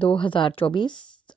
2024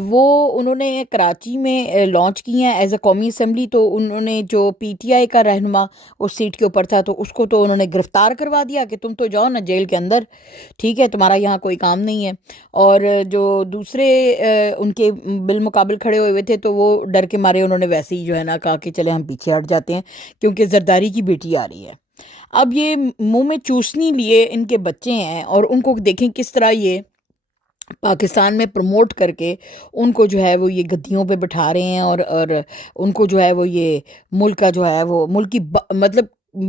وہ انہوں نے کراچی میں لانچ کی ہیں ایز اے قومی اسمبلی. تو انہوں نے جو پی ٹی آئی کا رہنما اس سیٹ کے اوپر تھا تو اس کو تو انہوں نے گرفتار کروا دیا کہ تم تو جاؤ نا جیل کے اندر, ٹھیک ہے, تمہارا یہاں کوئی کام نہیں ہے. اور جو دوسرے ان کے بالمقابل کھڑے ہوئے تھے تو وہ ڈر کے مارے انہوں نے ویسے ہی جو ہے نا کہا کہ چلے ہم پیچھے ہٹ جاتے ہیں کیونکہ زرداری کی بیٹی آ رہی ہے. اب یہ منہ میں چوسنی لیے ان کے بچے ہیں اور ان کو دیکھیں کس طرح یہ پاکستان میں پروموٹ کر کے ان کو جو ہے وہ یہ گدیوں پہ بٹھا رہے ہیں اور ان کو جو ہے وہ یہ ملک کا جو ہے وہ ملک کی مطلب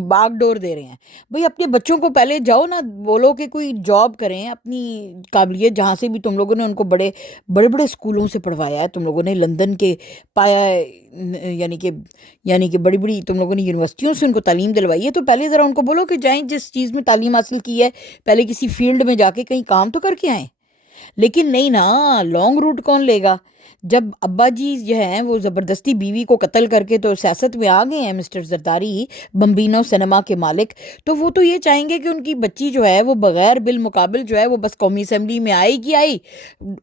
باغ ڈور دے رہے ہیں. بھئی اپنے بچوں کو پہلے جاؤ نا بولو کہ کوئی جاب کریں اپنی قابلیت, جہاں سے بھی تم لوگوں نے ان کو بڑے بڑے اسکولوں سے پڑھوایا ہے, تم لوگوں نے لندن کے پایا ہے, یعنی کہ بڑی بڑی تم لوگوں نے یونیورسٹیوں سے ان کو تعلیم دلوائی ہے, تو پہلے ذرا ان کو بولو کہ جائیں جس چیز میں تعلیم حاصل کی ہے پہلے کسی فیلڈ میں جا کے کہیں کام تو کر کے آئیں. لیکن نہیں نا, لانگ روٹ کون لے گا؟ جب ابا جی جو ہیں وہ زبردستی بیوی کو قتل کر کے تو سیاست میں آ گئے ہیں مسٹر زرداری, بمبینو سنیما کے مالک, تو وہ تو یہ چاہیں گے کہ ان کی بچی جو ہے وہ بغیر بالمقابل جو ہے وہ بس قومی اسمبلی میں آئے گی آئی,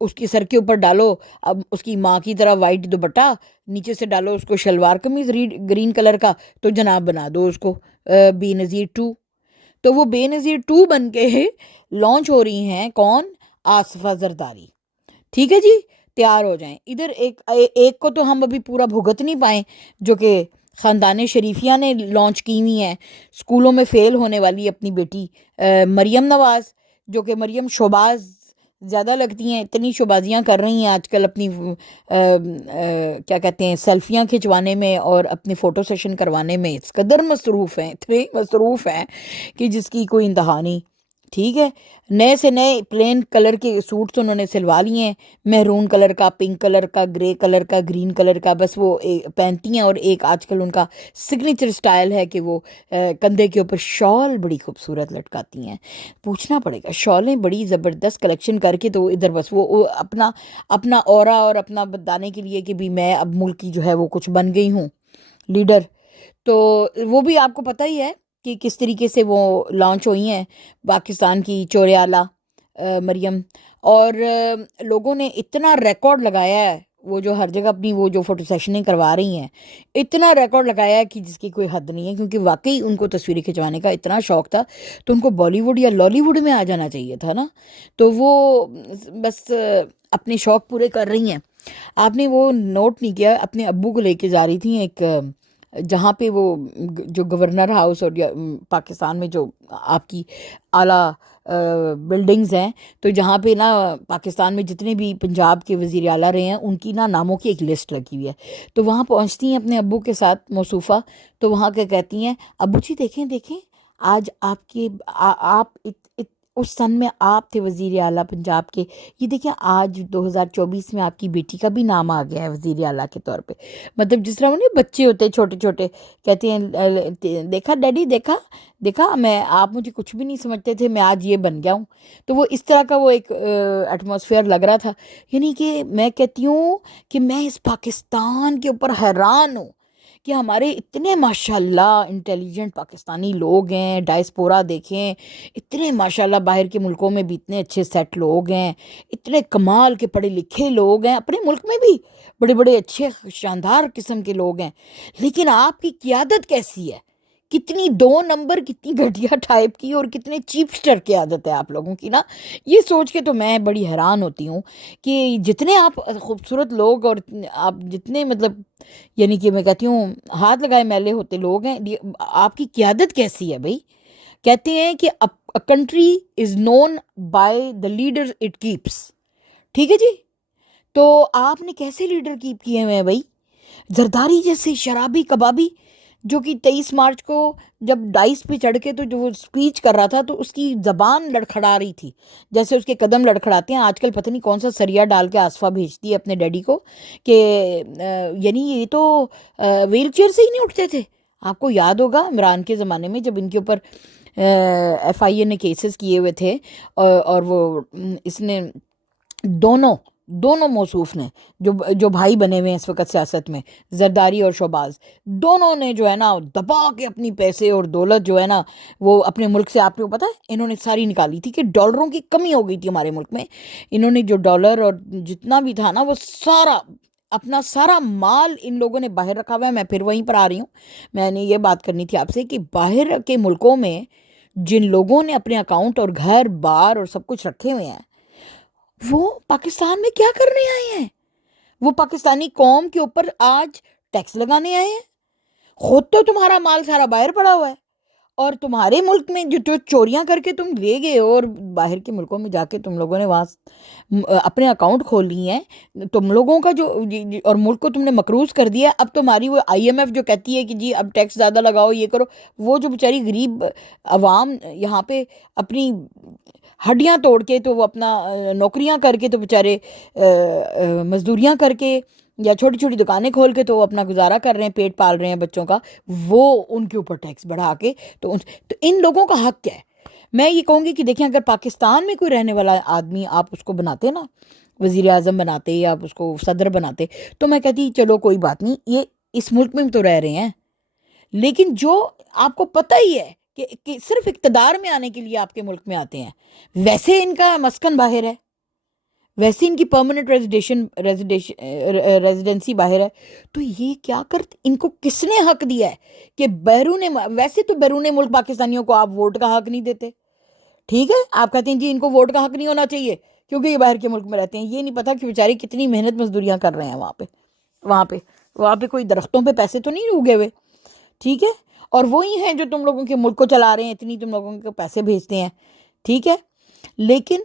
اس کی سر کے اوپر ڈالو اب اس کی ماں کی طرح وائٹ دوپٹہ, نیچے سے ڈالو اس کو شلوار قمیض گرین کلر کا, تو جناب بنا دو اس کو بے نظیر 2. تو وہ بے نظیر 2 بن کے لانچ ہو رہی ہیں کون؟ آصفہ زرداری. ٹھیک ہے جی, تیار ہو جائیں. ادھر ایک کو تو ہم ابھی پورا بھگت نہیں پائیں جو کہ خاندان شریفیہ نے لانچ کی ہوئی ہیں, اسکولوں میں فیل ہونے والی اپنی بیٹی مریم نواز, جو کہ مریم شوباز زیادہ لگتی ہیں, اتنی شوبازیاں کر رہی ہیں آج کل اپنی کیا کہتے ہیں سیلفیاں کھنچوانے میں اور اپنے فوٹو سیشن کروانے میں اس قدر مصروف ہیں, اتنے مصروف ہیں کہ جس کی کوئی انتہا نہیں. ٹھیک ہے, نئے سے نئے پلین کلر کے سوٹس انہوں نے سلوا لیے ہیں, میرون کلر کا, پنک کلر کا, گرے کلر کا, گرین کلر کا, بس وہ پہنتی ہیں. اور ایک آج کل ان کا سگنیچر سٹائل ہے کہ وہ کندھے کے اوپر شال بڑی خوبصورت لٹکاتی ہیں. پوچھنا پڑے گا, شالیں بڑی زبردست کلیکشن کر کے تو ادھر بس وہ اپنا اورا اور اپنا بتانے کے لیے کہ بھی میں اب ملک کی جو ہے وہ کچھ بن گئی ہوں لیڈر. تو وہ بھی آپ کو پتہ ہی ہے کہ کس طریقے سے وہ لانچ ہوئی ہیں پاکستان کی چوریالا مریم. اور لوگوں نے اتنا ریکارڈ لگایا ہے, وہ جو ہر جگہ اپنی وہ جو فوٹو سیشنیں کروا رہی ہیں, اتنا ریکارڈ لگایا ہے کہ جس کی کوئی حد نہیں ہے, کیونکہ واقعی ان کو تصویریں کھنچوانے کا اتنا شوق تھا تو ان کو بالی ووڈ یا لالی ووڈ میں آ جانا چاہیے تھا نا. تو وہ بس اپنے شوق پورے کر رہی ہیں. آپ نے وہ نوٹ نہیں کیا, اپنے ابو کو لے کے جا رہی تھیں ایک جہاں پہ وہ جو گورنر ہاؤس اور پاکستان میں جو آپ کی اعلیٰ بلڈنگز ہیں, تو جہاں پہ نا پاکستان میں جتنے بھی پنجاب کے وزیر اعلیٰ رہے ہیں ان کی نا ناموں کی ایک لسٹ لگی ہوئی ہے. تو وہاں پہنچتی ہیں اپنے ابو کے ساتھ موصوفہ, تو وہاں کے کہتی ہیں ابو جی دیکھیں آج آپ کے آپ اس سن میں آپ تھے وزیر اعلیٰ پنجاب کے, یہ دیکھیں آج 2024 میں آپ کی بیٹی کا بھی نام آ گیا ہے وزیر اعلیٰ کے طور پہ. مطلب جس طرح وہ نہیں بچے ہوتے چھوٹے چھوٹے کہتے ہیں دیکھا ڈیڈی دیکھا میں, آپ مجھے کچھ بھی نہیں سمجھتے تھے, میں آج یہ بن گیا ہوں. تو وہ اس طرح کا وہ ایک ایٹماسفیئر لگ رہا تھا. یعنی کہ میں کہتی ہوں کہ میں اس پاکستان کے اوپر حیران ہوں کہ ہمارے اتنے ماشاءاللہ انٹیلیجنٹ پاکستانی لوگ ہیں. ڈائسپورا دیکھیں, اتنے ماشاءاللہ باہر کے ملکوں میں بھی اتنے اچھے سیٹ لوگ ہیں, اتنے کمال کے پڑھے لکھے لوگ ہیں, اپنے ملک میں بھی بڑے بڑے اچھے شاندار قسم کے لوگ ہیں. لیکن آپ کی قیادت کیسی ہے؟ کتنی 2 نمبر, کتنی گھٹیا ٹائپ کی اور کتنے چیپسٹر قیادت ہے آپ لوگوں کی نا. یہ سوچ کے تو میں بڑی حیران ہوتی ہوں کہ جتنے آپ خوبصورت لوگ اور آپ جتنے مطلب یعنی کہ میں کہتی ہوں ہاتھ لگائے میلے ہوتے لوگ ہیں, آپ کی قیادت کیسی ہے بھائی؟ کہتے ہیں کہ a country is known by the leaders it keeps. ٹھیک ہے جی, تو آپ نے کیسے لیڈر کیپ کیے ہوئے ہیں بھائی؟ زرداری جیسے شرابی کبابی جو کہ 23 مارچ کو جب ڈائس پہ چڑھ کے تو جو وہ اسپیچ کر رہا تھا تو اس کی زبان لڑکھڑا رہی تھی جیسے اس کے قدم لڑکھڑاتے ہیں. آج کل پتہ نہیں کون سا سریا ڈال کے آصفہ بھیجتی ہے اپنے ڈیڈی کو کہ یعنی یہ تو ویل چیئر سے ہی نہیں اٹھتے تھے. آپ کو یاد ہوگا عمران کے زمانے میں جب ان کے اوپر FIA نے کیسز کیے ہوئے تھے اور وہ اس نے دونوں دونوں موصوف نے جو بھائی بنے ہوئے ہیں اس وقت سیاست میں، زرداری اور شہباز، دونوں نے جو ہے نا دبا کے اپنی پیسے اور دولت جو ہے نا وہ اپنے ملک سے، آپ کو پتہ ہے انہوں نے ساری نکالی تھی کہ ڈالروں کی کمی ہو گئی تھی ہمارے ملک میں. انہوں نے جو ڈالر اور جتنا بھی تھا نا وہ سارا اپنا سارا مال ان لوگوں نے باہر رکھا ہوا ہے. میں پھر وہیں پر آ رہی ہوں. میں نے یہ بات کرنی تھی آپ سے کہ باہر کے ملکوں میں جن لوگوں نے اپنے اکاؤنٹ اور گھر بار اور سب کچھ رکھے ہوئے ہیں وہ پاکستان میں کیا کرنے آئے ہیں؟ وہ پاکستانی قوم کے اوپر آج ٹیکس لگانے آئے ہیں. خود تو تمہارا مال سارا باہر پڑا ہوا ہے، اور تمہارے ملک میں جو چوریاں کر کے تم لے گئے ہو اور باہر کے ملکوں میں جا کے تم لوگوں نے وہاں اپنے اکاؤنٹ کھول لی ہیں، تم لوگوں کا جو اور ملک کو تم نے مقروض کر دیا. اب تمہاری وہ IMF جو کہتی ہے کہ جی اب ٹیکس زیادہ لگاؤ، یہ کرو، وہ جو بیچاری غریب عوام یہاں پہ اپنی ہڈیاں توڑ کے تو وہ اپنا نوکریاں کر کے تو بیچارے مزدوریاں کر کے یا چھوٹی چھوٹی دکانیں کھول کے تو وہ اپنا گزارا کر رہے ہیں، پیٹ پال رہے ہیں بچوں کا، وہ ان کے اوپر ٹیکس بڑھا کے تو ان لوگوں کا حق کیا ہے؟ میں یہ کہوں گی کہ دیکھیں اگر پاکستان میں کوئی رہنے والا آدمی آپ اس کو بناتے نا وزیر اعظم بناتے یا آپ اس کو صدر بناتے تو میں کہتی چلو کوئی بات نہیں، یہ اس ملک میں بھی تو رہ رہے ہیں. لیکن جو آپ کو پتہ ہی ہے کہ صرف اقتدار میں آنے کے لیے آپ کے ملک میں آتے ہیں، ویسے ان کا مسکن باہر ہے، ویسے ان کی پرماننٹ ریزیڈنسی باہر ہے، تو یہ کیا کرتے؟ ان کو کس نے حق دیا ہے کہ ویسے تو بیرون ملک پاکستانیوں کو آپ ووٹ کا حق نہیں دیتے، ٹھیک ہے؟ آپ کہتے ہیں جی ان کو ووٹ کا حق نہیں ہونا چاہیے کیونکہ یہ باہر کے ملک میں رہتے ہیں. یہ نہیں پتا کہ بیچارے کتنی محنت مزدوریاں کر رہے ہیں وہاں پہ کوئی درختوں پہ پیسے تو نہیں اگے ہوئے، ٹھیک ہے؟ اور وہی ہیں جو تم لوگوں کے ملک کو چلا رہے ہیں، اتنی تم لوگوں کے پیسے بھیجتے ہیں، ٹھیک ہے؟ لیکن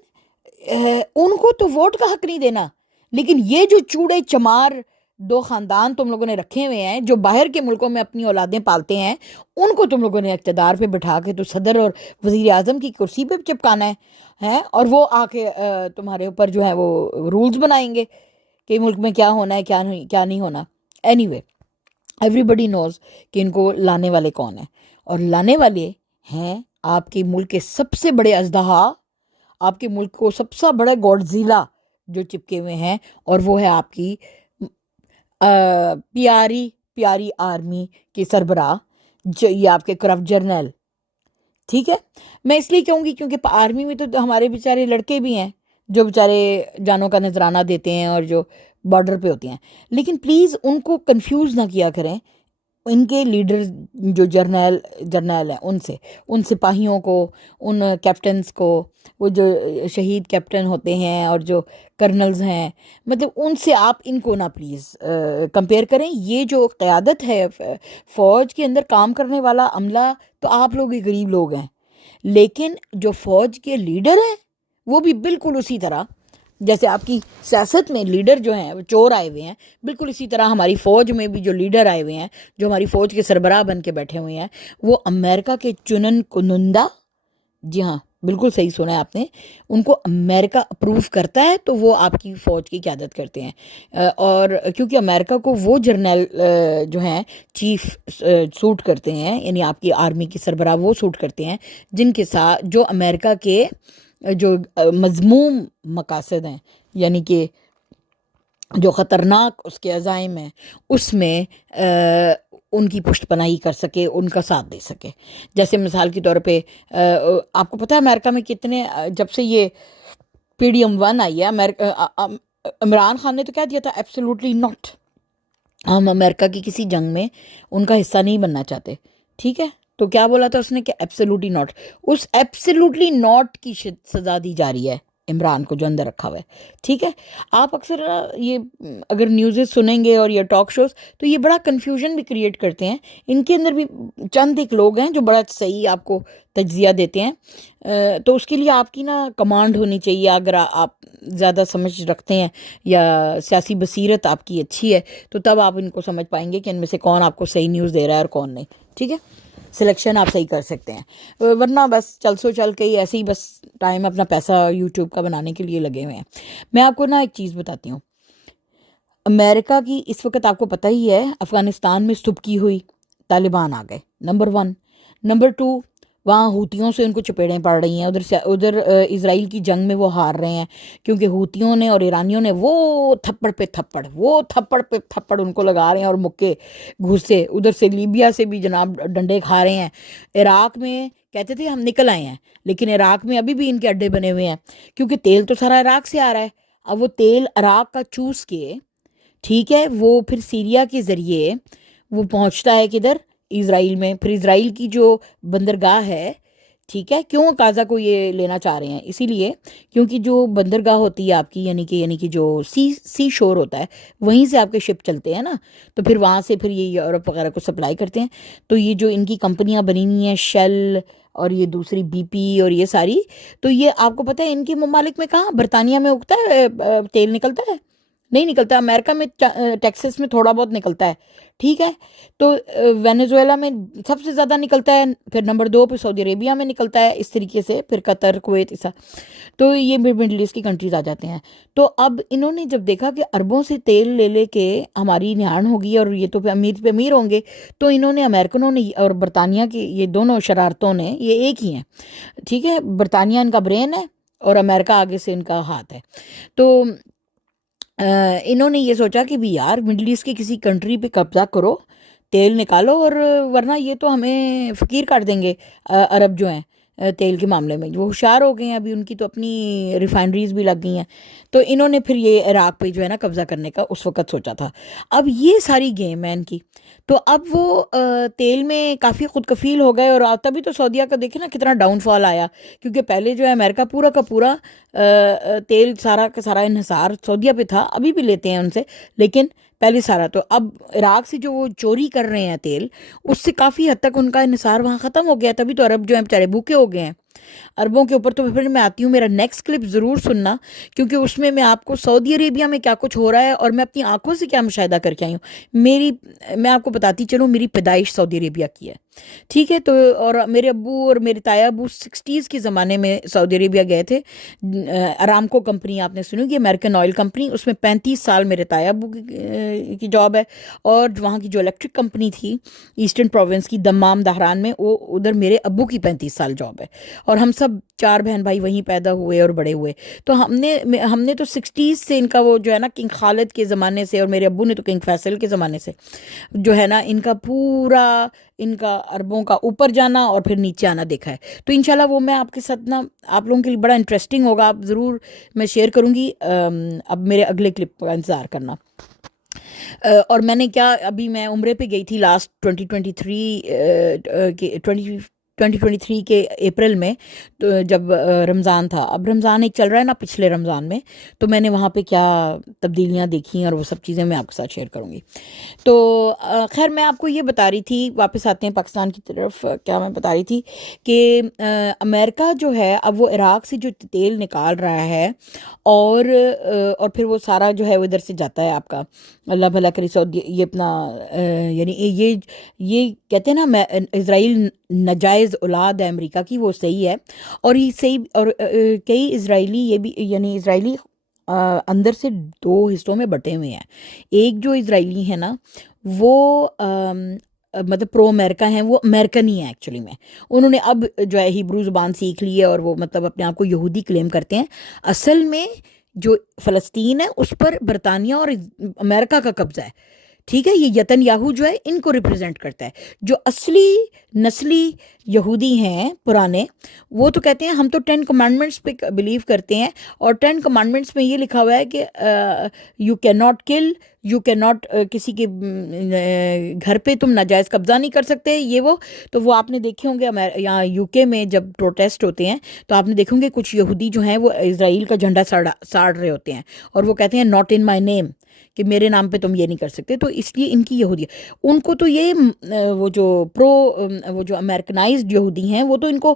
ان کو تو ووٹ کا حق نہیں دینا. لیکن یہ جو چوڑے چمار دو خاندان تم لوگوں نے رکھے ہوئے ہیں جو باہر کے ملکوں میں اپنی اولادیں پالتے ہیں، ان کو تم لوگوں نے اقتدار پہ بٹھا کے تو صدر اور وزیر اعظم کی کرسی پہ چپکانا ہے، اور وہ آ کے تمہارے اوپر جو ہے وہ رولز بنائیں گے کہ ملک میں کیا ہونا ہے کیا نہیں ہونا. اینی وے ایوری بڈی نوز کہ ان کو لانے والے کون ہیں، اور لانے والے ہیں آپ کے ملک کے سب سے بڑے اژدہا، آپ کے ملک کو سب سے بڑا گوڈزیلا جو چپکے ہوئے ہیں، اور وہ ہے آپ کی پیاری آرمی کی سربراہ یہ آپ کے کرپٹ جرنل، ٹھیک ہے؟ میں اس لیے کہوں گی کیونکہ آرمی میں تو ہمارے بیچارے لڑکے بھی ہیں جو بیچارے جانوں کا نذرانہ دیتے ہیں اور جو بارڈر پہ ہوتے ہیں. لیکن پلیز ان کو کنفیوز نہ کیا کریں ان کے لیڈر جو جرنیل ہیں ان سپاہیوں کو، ان کیپٹنز کو، وہ جو شہید کیپٹن ہوتے ہیں اور جو کرنلز ہیں، مطلب ان سے آپ ان کو نہ پلیز کمپیئر کریں. یہ جو قیادت ہے فوج کے اندر کام کرنے والا عملہ تو آپ لوگ ہی غریب لوگ ہیں، لیکن جو فوج کے لیڈر ہیں وہ بھی بالکل اسی طرح جیسے آپ کی سیاست میں لیڈر جو ہیں وہ چور آئے ہوئے ہیں، بالکل اسی طرح ہماری فوج میں بھی جو لیڈر آئے ہوئے ہیں، جو ہماری فوج کے سربراہ بن کے بیٹھے ہوئے ہیں، وہ امریکہ کے چنن کنندہ، جی ہاں بالکل صحیح سنا ہے آپ نے، ان کو امریکہ اپروو کرتا ہے تو وہ آپ کی فوج کی قیادت کرتے ہیں. اور کیونکہ امریکہ کو وہ جرنیل جو ہیں چیف سوٹ کرتے ہیں، یعنی آپ کی آرمی کی سربراہ وہ سوٹ کرتے ہیں جن کے ساتھ جو امریکہ کے جو مذموم مقاصد ہیں، یعنی کہ جو خطرناک اس کے عزائم ہیں، اس میں ان کی پشت پناہی کر سکے، ان کا ساتھ دے سکے. جیسے مثال کے طور پہ آپ کو پتہ ہے امریکہ میں کتنے، جب سے یہ PDM-1 آئی ہے، عمران خان نے تو کہہ دیا تھا ایبسولوٹلی ناٹ، ہم امریکہ کی کسی جنگ میں ان کا حصہ نہیں بننا چاہتے، ٹھیک ہے؟ تو کیا بولا تھا اس نے کہ ایبسولوٹلی ناٹ، اس ایبسولوٹلی ناٹ کی سزا دی جا رہی ہے عمران کو جو اندر رکھا ہوا ہے، ٹھیک ہے؟ آپ اکثر یہ اگر نیوزز سنیں گے اور یہ ٹاک شوز تو یہ بڑا کنفیوژن بھی کریٹ کرتے ہیں. ان کے اندر بھی چند ایک لوگ ہیں جو بڑا صحیح آپ کو تجزیہ دیتے ہیں، تو اس کے لیے آپ کی نا کمانڈ ہونی چاہیے. اگر آپ زیادہ سمجھ رکھتے ہیں یا سیاسی بصیرت آپ کی اچھی ہے تو تب آپ ان کو سمجھ پائیں گے کہ ان میں سے کون آپ کو صحیح نیوز دے رہا ہے اور کون نہیں، ٹھیک ہے؟ سلیکشن آپ صحیح کر سکتے ہیں، ورنہ بس چل کے ہی ایسے ہی بس ٹائم اپنا پیسہ یوٹیوب کا بنانے کے لیے لگے ہوئے ہیں. میں آپ کو نا ایک چیز بتاتی ہوں، امریکہ کی اس وقت آپ کو پتہ ہی ہے افغانستان میں سبکی ہوئی، طالبان آ گئے، نمبر 1. نمبر 2، وہاں ہوتیوں سے ان کو چپیڑیں پڑ رہی ہیں، ادھر اسرائیل کی جنگ میں وہ ہار رہے ہیں، کیونکہ ہوتیوں نے اور ایرانیوں نے وہ تھپڑ پہ تھپڑ ان کو لگا رہے ہیں، اور مکے گھسے ادھر سے لیبیا سے بھی جناب ڈنڈے کھا رہے ہیں۔ عراق میں کہتے تھے ہم نکل آئے ہیں، لیکن عراق میں ابھی بھی ان کے اڈے بنے ہوئے ہیں، کیونکہ تیل تو سارا عراق سے آ رہا ہے۔ اب وہ تیل عراق کا چوس کے، ٹھیک ہے، وہ پھر سیریا کے ذریعے وہ پہنچتا ہے کدھر؟ اسرائیل میں۔ پھر اسرائیل کی جو بندرگاہ ہے، ٹھیک ہے، کیوں غازہ کو یہ لینا چاہ رہے ہیں؟ اسی لیے کیونکہ جو بندرگاہ ہوتی ہے آپ کی، یعنی کہ جو سی شور ہوتا ہے، وہیں سے آپ کے شپ چلتے ہیں نا، تو پھر وہاں سے پھر یہ یورپ وغیرہ کو سپلائی کرتے ہیں۔ تو یہ جو ان کی کمپنیاں بنی ہوئی ہیں، شیل اور یہ دوسری بی پی اور یہ ساری، تو یہ آپ کو پتہ ہے ان کے ممالک میں کہاں؟ برطانیہ میں اگتا ہے تیل نکلتا ہے؟ نہیں نکلتا۔ امریکہ میں ٹیکسس میں تھوڑا بہت نکلتا ہے، ٹھیک ہے، تو وینیزویلا میں سب سے زیادہ نکلتا ہے، پھر نمبر 2 پہ سعودی عربیہ میں نکلتا ہے، اس طریقے سے پھر قطر، کویت، ایسا، تو یہ مڈل ایسٹ کی کنٹریز آ جاتے ہیں۔ تو اب انہوں نے جب دیکھا کہ اربوں سے تیل لے لے کے ہماری نہان ہوگی اور یہ تو امیر پہ امیر ہوں گے، تو انہوں نے، امریکنوں نے اور برطانیہ کی یہ دونوں شرارتوں نے، یہ ایک ہی ہیں، ٹھیک ہے، برطانیہ ان کا برین ہے اور امریکہ آگے سے ان کا ہاتھ ہے۔ تو انہوں نے یہ سوچا کہ بھی یار مڈل ایسٹ کی کسی کنٹری پہ قبضہ کرو، تیل نکالو، اور ورنہ یہ تو ہمیں فقیر کر دیں گے۔ عرب جو ہیں تیل کے معاملے میں وہ ہوشیار ہو گئے ہیں، ابھی ان کی تو اپنی ریفائنریز بھی لگ گئی ہیں۔ تو انہوں نے پھر یہ عراق پہ جو ہے نا قبضہ کرنے کا اس وقت سوچا تھا۔ اب یہ ساری گیم ہے ان کی، تو اب وہ تیل میں کافی خود کفیل ہو گئے، اور تبھی تو سعودیہ کا دیکھیں نا کتنا ڈاؤن فال آیا، کیونکہ پہلے جو ہے امریکہ پورا کا پورا تیل سارا کا سارا انحصار سعودیہ پہ تھا، ابھی بھی لیتے ہیں ان سے، لیکن پہلے سارا تو اب عراق سے جو وہ چوری کر رہے ہیں تیل، اس سے کافی حد تک ان کا انحصار وہاں ختم ہو گیا، تبھی تو عرب جو ہیں بیچارے بھوکے ہو گئے ہیں۔ عربوں کے اوپر تو پھر میں آتی ہوں، میرا نیکسٹ کلپ ضرور سننا، کیونکہ اس میں آپ کو سعودی عربیہ میں کیا کچھ ہو رہا ہے اور میں اپنی آنکھوں سے کیا مشاہدہ کر کے آئی ہوں۔ میں آپ کو بتاتی چلوں، میری پیدائش سعودی عربیہ کی ہے، ٹھیک ہے، تو اور میرے ابو اور میرے تایا ابو 60s کے زمانے میں سعودی عربیہ گئے تھے۔ ارامکو کمپنی آپ نے سنی ہوگی، امریکن آئل کمپنی، اس میں 35 سال میرے تایا ابو کی جاب ہے، اور وہاں کی جو الیکٹرک کمپنی تھی ایسٹرن پروونس کی دمام دہران میں، وہ ادھر میرے ابو کی 35 سال جاب ہے، اور ہم سب 4 بہن بھائی وہیں پیدا ہوئے اور بڑے ہوئے۔ تو ہم نے تو 60s سے ان کا وہ جو ہے نا کنگ خالد کے زمانے سے، اور میرے ابو نے تو کنگ فیصل کے زمانے سے جو ہے نا ان کا پورا، ان کا عربوں کا اوپر جانا اور پھر نیچے آنا دیکھا ہے۔ تو انشاءاللہ وہ میں آپ کے ساتھ نا، آپ لوگوں کے لیے بڑا انٹرسٹنگ ہوگا، آپ ضرور میں شیئر کروں گی، اب میرے اگلے کلپ کا انتظار کرنا۔ اور میں نے کیا، ابھی میں عمرے پہ گئی تھی لاسٹ 2023 کے اپریل میں، تو جب رمضان تھا، اب رمضان ایک چل رہا ہے نا پچھلے رمضان میں، تو میں نے وہاں پہ کیا تبدیلیاں دیکھی اور وہ سب چیزیں میں آپ کے ساتھ شیئر کروں گی۔ تو خیر میں آپ کو یہ بتا رہی تھی، واپس آتے ہیں پاکستان کی طرف، کیا میں بتا رہی تھی کہ امریکہ جو ہے اب وہ عراق سے جو تیل نکال رہا ہے، اور پھر وہ سارا جو ہے وہ ادھر سے جاتا ہے، آپ کا اللہ بھلا کرے سعودی، یہ اپنا یعنی یہ کہتے ہیں نا اسرائیل ناجائز اولاد ہے امریکہ کی، وہ صحیح ہے، اور یہ صحیح، اور کئی اسرائیلی یہ بھی، یعنی اسرائیلی اندر سے 2 حصوں میں بٹے ہوئے ہیں۔ ایک جو اسرائیلی ہے نا وہ مطلب پرو امریکہ ہیں، وہ امریکن ہی ہیں ایکچولی میں، انہوں نے اب جو ہے ہیبرو زبان سیکھ لی ہے، اور وہ مطلب اپنے آپ کو یہودی کلیم کرتے ہیں۔ اصل میں جو فلسطین ہے اس پر برطانیہ اور امریکہ کا قبضہ ہے، ٹھیک ہے، یہ یتن یاہو جو ہے ان کو ریپرزینٹ کرتا ہے۔ جو اصلی نسلی یہودی ہیں پرانے، وہ تو کہتے ہیں ہم تو 10 کمانڈمنٹس پہ بلیو کرتے ہیں، اور 10 کمانڈمنٹس میں یہ لکھا ہوا ہے کہ یو کین ناٹ کل، یو کین ناٹ، کسی کے گھر پہ تم ناجائز قبضہ نہیں کر سکتے، یہ وہ۔ تو وہ آپ نے دیکھے ہوں گے یہاں یو کے میں جب پروٹیسٹ ہوتے ہیں تو آپ نے دیکھے ہوں گے کچھ یہودی جو ہیں وہ اسرائیل کا جھنڈا ساڑ رہے ہوتے ہیں، اور وہ کہتے ہیں ناٹ ان مائی نیم، کہ میرے نام پہ تم یہ نہیں کر سکتے۔ تو اس لیے ان کی یہودی، ان کو تو یہ وہ جو امریکنائزڈ یہودی ہیں، وہ تو ان کو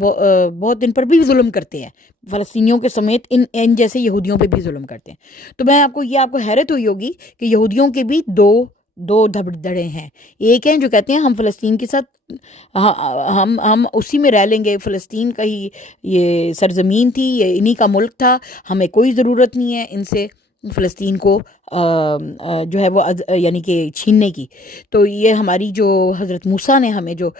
بہت ان پر بھی ظلم کرتے ہیں، فلسطینیوں کے سمیت ان جیسے یہودیوں پہ بھی ظلم کرتے ہیں۔ تو میں آپ کو حیرت ہوئی ہوگی کہ یہودیوں کے بھی دو دھڑے ہیں، ایک ہیں جو کہتے ہیں ہم فلسطین کے ساتھ، ہم اسی میں رہ لیں گے، فلسطین کا ہی یہ سرزمین تھی، یہ انہی کا ملک تھا، ہمیں کوئی ضرورت نہیں ہے ان سے فلسطین کو جو ہے وہ یعنی کہ چھیننے کی. تو یہ ہماری جو حضرت موسیٰ نے ہمیں جو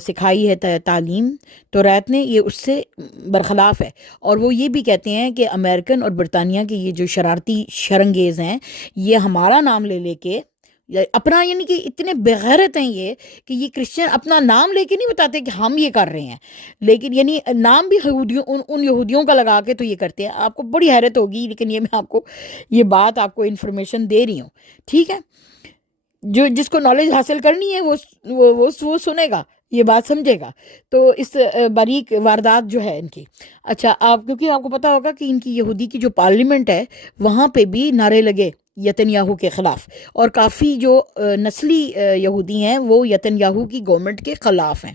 سکھائی ہے تعلیم توریت نے، یہ اس سے برخلاف ہے. اور وہ یہ بھی کہتے ہیں کہ امریکن اور برطانیہ کے یہ جو شرارتی شرنگیز ہیں، یہ ہمارا نام لے لے کے اپنا، یعنی کہ اتنے بغیرت ہیں یہ کہ یہ کرسچن اپنا نام لے کے نہیں بتاتے کہ ہم یہ کر رہے ہیں، لیکن یعنی نام بھی یہودیوں ان یہودیوں کا لگا کے تو یہ کرتے ہیں. آپ کو بڑی حیرت ہوگی، لیکن یہ میں آپ کو یہ بات آپ کو انفارمیشن دے رہی ہوں، ٹھیک ہے. جس کو نالج حاصل کرنی ہے وہ سنے گا، یہ بات سمجھے گا. تو اس باریک واردات جو ہے ان کی. اچھا، کیونکہ آپ کو پتہ ہوگا کہ ان کی یہودی کی جو پارلیمنٹ ہے وہاں پہ بھی نعرے لگے یتن یاہو کے خلاف، اور کافی جو نسلی یہودی ہیں وہ یتن یاہو کی گورنمنٹ کے خلاف ہیں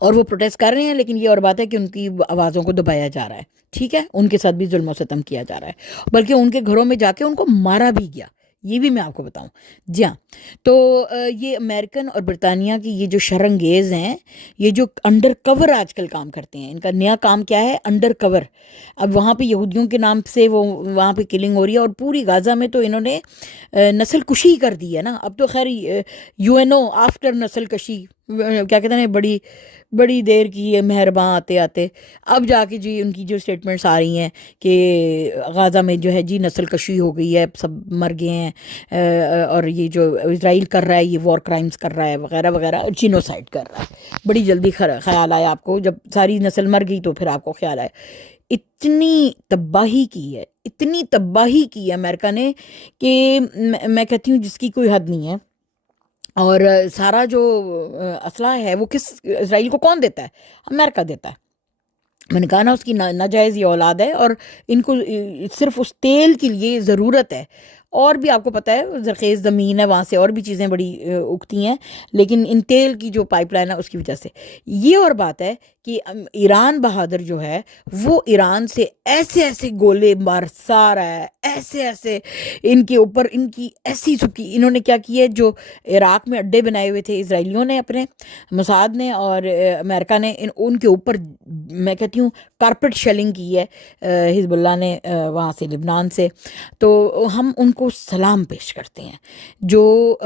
اور وہ پروٹیسٹ کر رہے ہیں. لیکن یہ اور بات ہے کہ ان کی آوازوں کو دبایا جا رہا ہے، ٹھیک ہے. ان کے ساتھ بھی ظلم و ستم کیا جا رہا ہے، بلکہ ان کے گھروں میں جا کے ان کو مارا بھی گیا، یہ بھی میں آپ کو بتاؤں. جی ہاں. تو یہ امریکن اور برطانیہ کی یہ جو شرنگیز ہیں، یہ جو انڈر کور آج کل کام کرتے ہیں، ان کا نیا کام کیا ہے؟ انڈر کور. اب وہاں پہ یہودیوں کے نام سے وہاں پہ کلنگ ہو رہی ہے، اور پوری غازہ میں تو انہوں نے نسل کشی کر دی ہے نا. اب تو خیر UN آفٹر نسل کشی کیا کہتے ہیں، بڑی دیر کی ہے مہرباں آتے آتے، اب جا کے جی ان کی جو سٹیٹمنٹس آ رہی ہیں کہ غازہ میں جو ہے جی نسل کشی ہو گئی ہے، سب مر گئے ہیں، اور یہ جو اسرائیل کر رہا ہے یہ وار کرائمز کر رہا ہے وغیرہ وغیرہ، جینوسائیڈ کر رہا ہے. بڑی جلدی خیال آیا آپ کو، جب ساری نسل مر گئی تو پھر آپ کو خیال آیا. اتنی تباہی کی ہے امریکہ نے کہ میں کہتی ہوں جس کی کوئی حد نہیں ہے. اور سارا جو اسلحہ ہے وہ کس اسرائیل کو کون دیتا ہے؟ امریکہ دیتا ہے. میں نے کہا نا اس کی ناجائز یہ اولاد ہے، اور ان کو صرف اس تیل کے لیے ضرورت ہے. اور بھی آپ کو پتہ ہے زرخیز زمین ہے وہاں سے، اور بھی چیزیں بڑی اگتی ہیں، لیکن ان تیل کی جو پائپ لائن ہے اس کی وجہ سے. یہ اور بات ہے کہ ایران بہادر جو ہے وہ ایران سے ایسے گولے برسا رہا ہے، ایسے ان کے اوپر، ان کی ایسی سکی. انہوں نے کیا کیا ہے، جو عراق میں اڈے بنائے ہوئے تھے اسرائیلیوں نے، اپنے موساد نے اور امریکہ نے، ان کے اوپر میں کہتی ہوں کارپٹ شیلنگ کی ہے حزب اللہ نے وہاں سے، لبنان سے. تو ہم ان کو سلام پیش کرتے ہیں جو